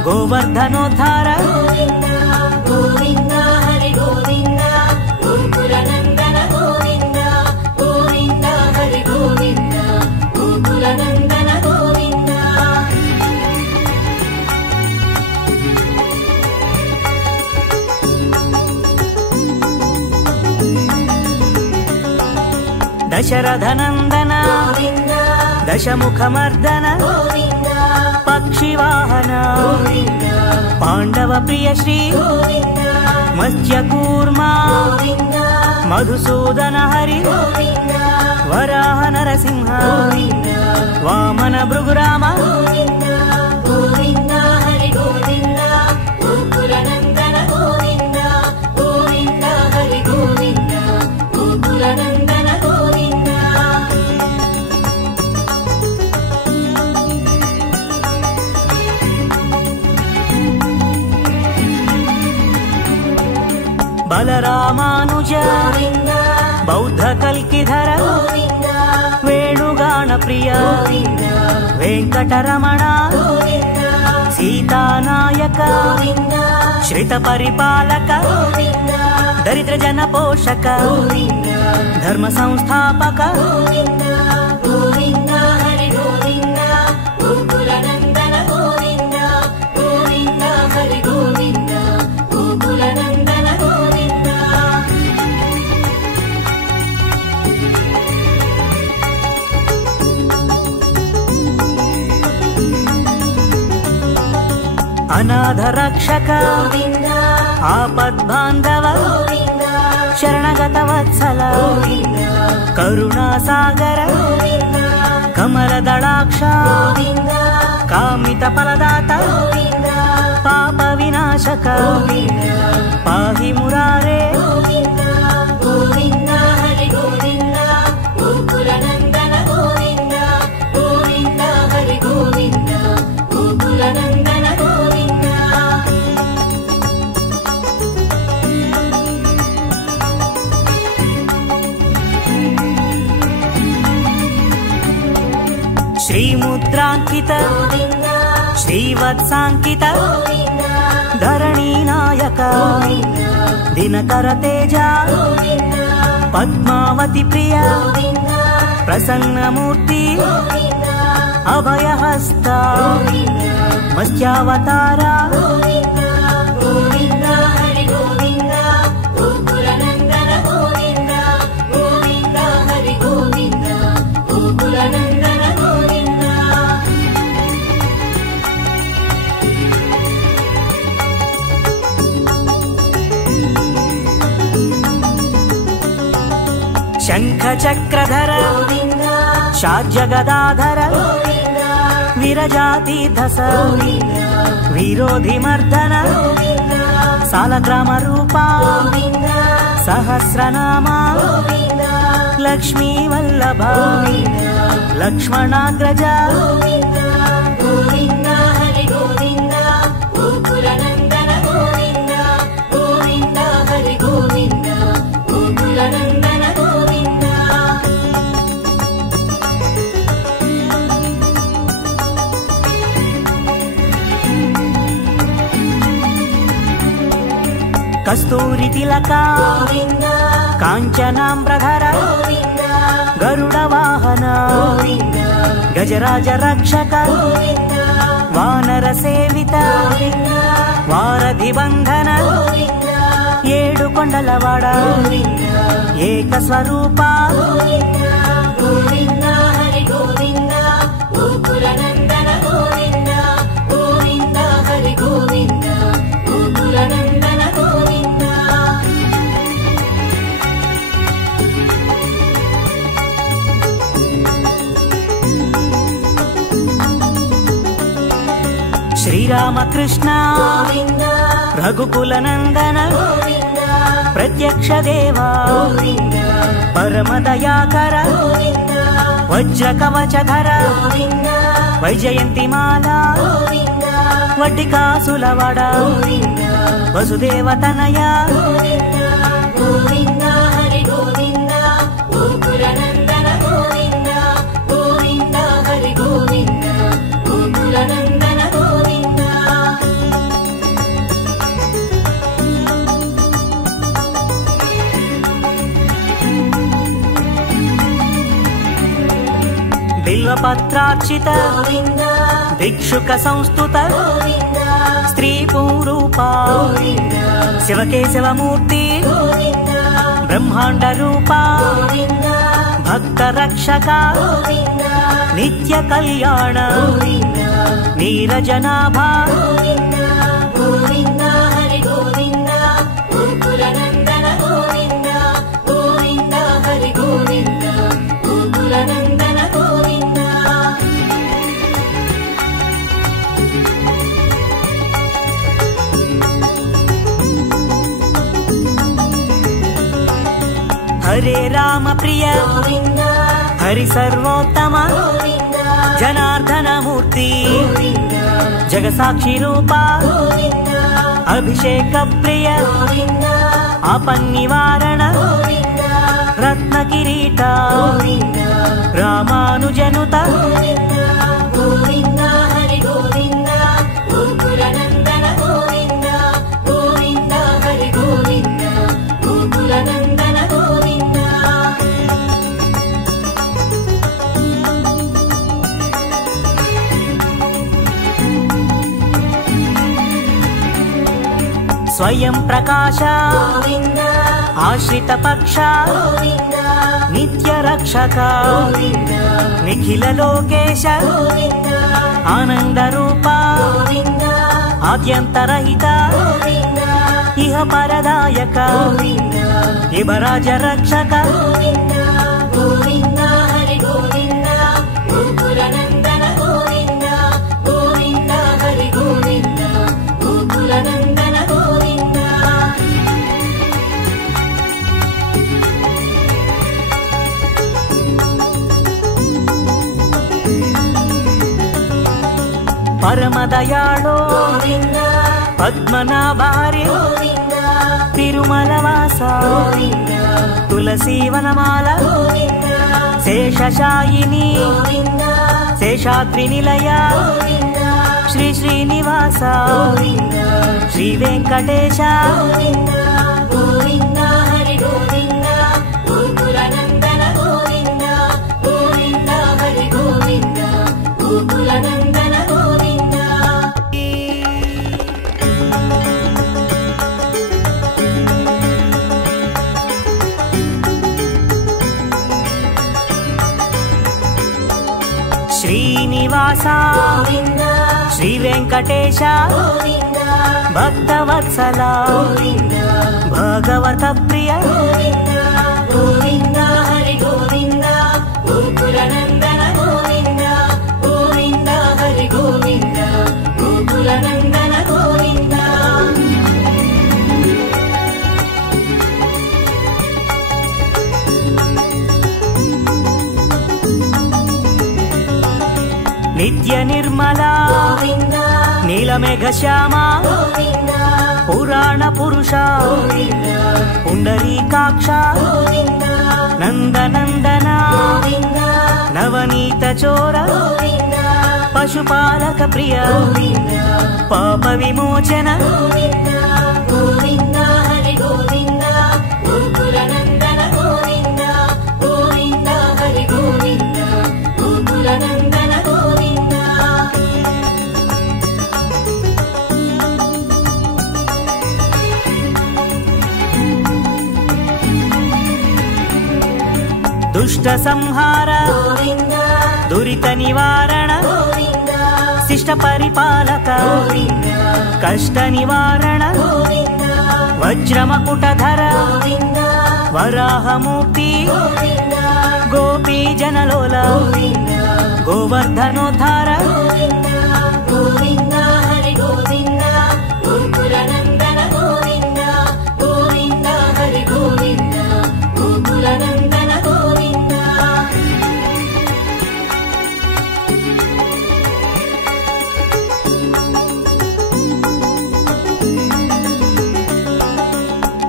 గోవర్ధనోద్ధార గోవింద గోవింద హరి గోవింద గోకుల నందన గోవింద గోవింద హరి గోవింద గోకుల నందన గోవింద దశరథనందన గోవింద దశముఖమర్దన గోవింద పక్షివాహన గోవింద పాండవ ప్రియ శ్రీ గోవింద మత్స్యకూర్మ గోవింద మధుసూదన హరి గోవింద వరాహ నరసింహ గోవింద వామన భృగురామ గోవింద గోవింద హరి గోవింద గోకుల నందన గోవింద గోవింద హరి గోవింద గోకుల నందన గోవింద బలరామానుజ గోవింద బౌద్ధ కల్కిధర గోవింద వేణుగాన ప్రియ గోవింద వెంకటరమణ గోవింద సీతానాయక గోవింద శ్రిత పరిపాలక గోవింద దరిద్ర జన పోషక గోవింద ధర్మ సంస్థాపక గోవింద గోవింద హరి గోవింద గోకుల నందన గోవింద గోవింద హరి గోవింద గోకుల నందన గోవింద అనాథ రక్షక గోవింద ఆపద్బాంధవ గోవింద శరణగత వత్సల గోవింద కరుణాసాగర గోవింద కమలదళాక్ష గోవింద కామిత ఫలదాత గోవింద పాప వినాశక గోవింద పాహి మురారే గోవింద గోవింద హరి గోవింద గోకుల నందన గోవింద గోవింద హరి గోవింద గోకుల నందన గోవింద శ్రీముద్రాంకిత గోవింద శ్రీవత్సాంకిత గోవింద ಧರಣಿ ನಾಯಕ ದಿನಕರ ತೇಜ ಪದ್ಮಾವತಿ ಪ್ರಿಯ ಪ್ರಸನ್ನ ಮೂರ್ತಿ ಅಭಯ ಹಸ್ತ ಮತ್ಸ್ಯಾವತಾರ ಶಂಖ ಚಕ್ರಧರ ಶಾಜ್ಯಗದಾಧರ ವಿರಜಾತೀರ್ಧಸ ವಿರೋಧಿ ಮರ್ದನ ಸಾಲಗ್ರಾಮ ರೂಪ ಸಹಸ್ರನಾಮ ಲಕ್ಷ್ಮೀ ವಲ್ಲಭ ಲಕ್ಷ್ಮಣಾಗ್ರಜ ಕಸ್ತೂರಿ ತಿಲಕ ಕಾಂಚನಾಂಬ್ರಧರ ಗರುಡ ವಾಹನ ಗಜರಾಜ ರಕ್ಷಕ ವಾನರ ಸೇವಿತ ವಾರಧಿ ಬಂಧನ ಏಳು ಕೊಂಡಲವಾಡ ಏಕ ಸ್ವರೂಪ ಶ್ರೀರಾಮಕೃಷ್ಣ ರಘುಕುಲ ನಂದನ ಪ್ರತ್ಯಕ್ಷ ದೇವ ಪರಮ ದಯಾಕರ ವಜ್ರ ಕವಚಧರ ವೈಜಯಂತಿ ಮಾಲಾ ವಡ್ಡಿಕಾಸುಲವಾಡ ವಸುದೇವ ತನಯ ಬಿಲ್ವಪತ್ರಾರ್ಚಿತ ಭಿಕ್ಷುಕ ಸಂಸ್ತುತ ಸ್ತ್ರೀ ಪೂರೂಪ ಶಿವಕೇಶವ ಮೂರ್ತಿ ಬ್ರಹ್ಮಾಂಡ ರೂಪ ಭಕ್ತ ರಕ್ಷಕ ನಿತ್ಯ ಕಲ್ಯಾಣ ನೀರಜನಾಭ ಹರೇ ರಾಮ ಪ್ರಿಯ ಹರಿ ಸರ್ವೋತ್ತಮ ಜನಾರ್ದನ ಮೂರ್ತಿ ಜಗಸಾಕ್ಷಿ ರೂಪ ಅಭಿಷೇಕ ಪ್ರಿಯ ಆಪನ್ನಿವಾರಣ ರತ್ನ ಕಿರೀಟ ರಾಮಾನುಜನುತ ಸ್ವಯಂ ಪ್ರಕಾಶ ಆಶ್ರಿತ ಪಕ್ಷ ನಿತ್ಯ ರಕ್ಷಕ ನಿಖಿಲ ಲೋಕೇಶ ಆನಂದ ರೂಪ ಆದ್ಯಂತರಹಿತ ಇಹ ಪರದಾಯಕ ಇಬರಾಜ ರಕ್ಷಕ ಪರಮ ದಯಾಳೋ ಪದ್ಮನಾಭಾರಿ ತಿರುಮಲವಾಸ ತುಳಸಿ ವನಮಾಲ ಶೇಷಶಾಯಿನಿ ಶೇಷಾದ್ರಿ ನಿಲಯ శ్రీ శ్రీనివాస గోవింద శ్రీ వెంకటేశ గోవింద గోవింద హరి గోవింద గోకుల నందన గోవింద గోవింద హరి గోవింద గోకుల నందన గోవింద శ్రీనివాస గోవింద శ్రీ వెంకటేశ గోవింద భక్తవత్సల గోవింద భగవత ప్రియ గోవింద గోవింద హరి గోవింద గోకుల నందన గోవింద గోవింద హరి గోవింద గోకుల నందన గోవింద నిత్య నిర్మల గోవింద నీలమేఘ శ్యామ గోవింద పురాణ పురుష గోవింద పుండరీకాక్ష గోవింద నందనందన గోవింద నవనీత చోర గోవింద పశుపాలక ప్రియ గోవింద పాప విమోచన గోవింద గోవింద హరి గోవింద గోకుల నందన గోవింద గోవింద హరి గోవింద గోకుల నందన గోవింద దుష్ట సంహార గోవింద దురిత నివారణ గోవింద శిష్ట పరిపాలక గోవింద కష్ట నివారణ గోవింద వజ్రమకుటధర గోవింద వరాహమూర్తి గోవింద గోపీ జనలోల గోవింద గోవర్ధనోద్ధార గోవింద గోవింద హరి గోవింద గోకుల నందన గోవింద గోవింద హరి గోవింద గోకుల నందన గోవింద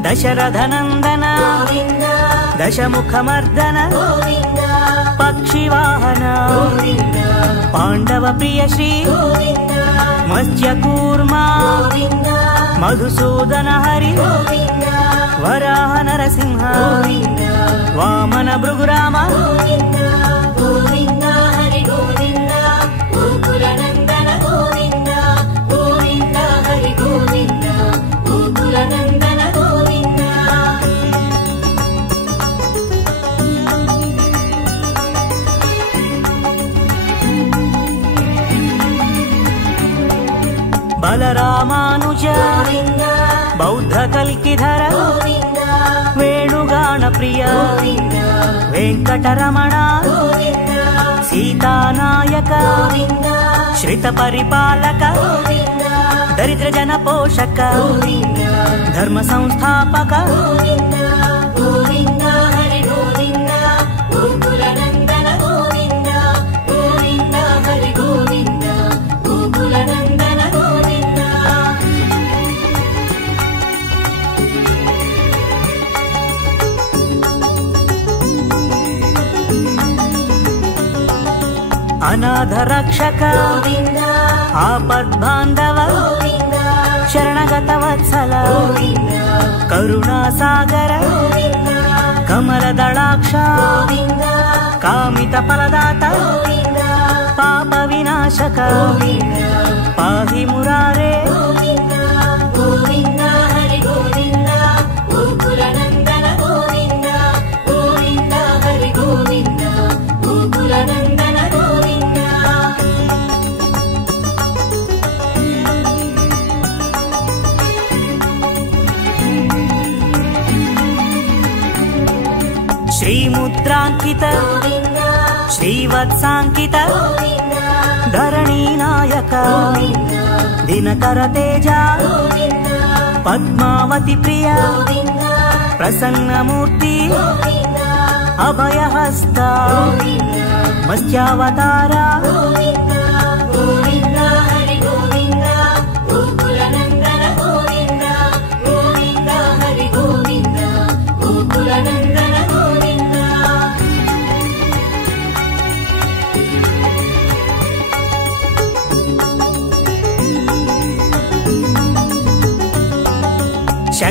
దశరథనందన గోవింద దశముఖమర్దన గోవింద పక్షివాహన గోవింద పాండవ ప్రియ శ్రీ గోవింద మత్స్యకూర్మ గోవింద మధుసూదన హరి గోవింద వరాహ నరసింహ గోవింద వామన భృగురామ గోవింద గోవింద హరి గోవింద గోకుల నందన గోవింద గోవింద హరి గోవింద గోకుల నందన గోవింద బలరామానుజ గోవింద బౌద్ధ కల్కిధర గోవింద వేణుగాన ప్రియ గోవింద వెంకటరమణ గోవింద సీతానాయక గోవింద శ్రిత పరిపాలక గోవింద దరిద్ర జన పోషక గోవింద ధర్మ సంస్థాపక గోవింద గోవింద హరి గోవింద గోకుల నందన గోవింద గోవింద హరి గోవింద గోకుల నందన గోవింద అనాథ రక్షక గోవింద ఆపద్బాంధవ గోవింద శరణగత వత్సల గోవింద కరుణా సాగర గోవింద కమల దళాక్ష గోవింద కామిత ఫలదాత గోవింద పాప వినాశక గోవింద పాహి మురారే గోవింద గోవింద హరి గోవింద గోకుల నందన గోవింద గోవింద హరి గోవింద గోకుల నందన గోవింద శ్రీముద్రాంకిత గోవింద శ్రీవత్సాంకిత గోవింద ధరణీ నాయక గోవింద దినకర తేజ గోవింద పద్మావతి ప్రియ గోవింద ప్రసన్నమూర్తి గోవింద అభయహస్త గోవింద మత్స్యావతార గోవింద గోవింద హరి గోవింద గోకుల నందన గోవింద గోవింద హరి గోవింద గోకుల నందన గోవింద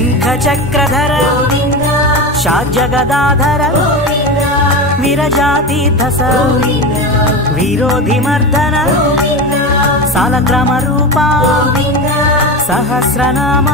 శంఖ చక్రధర గోవింద షాడ్జగదాధర గోవింద విరజాతీర్థస గోవింద విరోధి మర్దన గోవింద సాలగ్రామ రూప గోవింద సహస్రనామ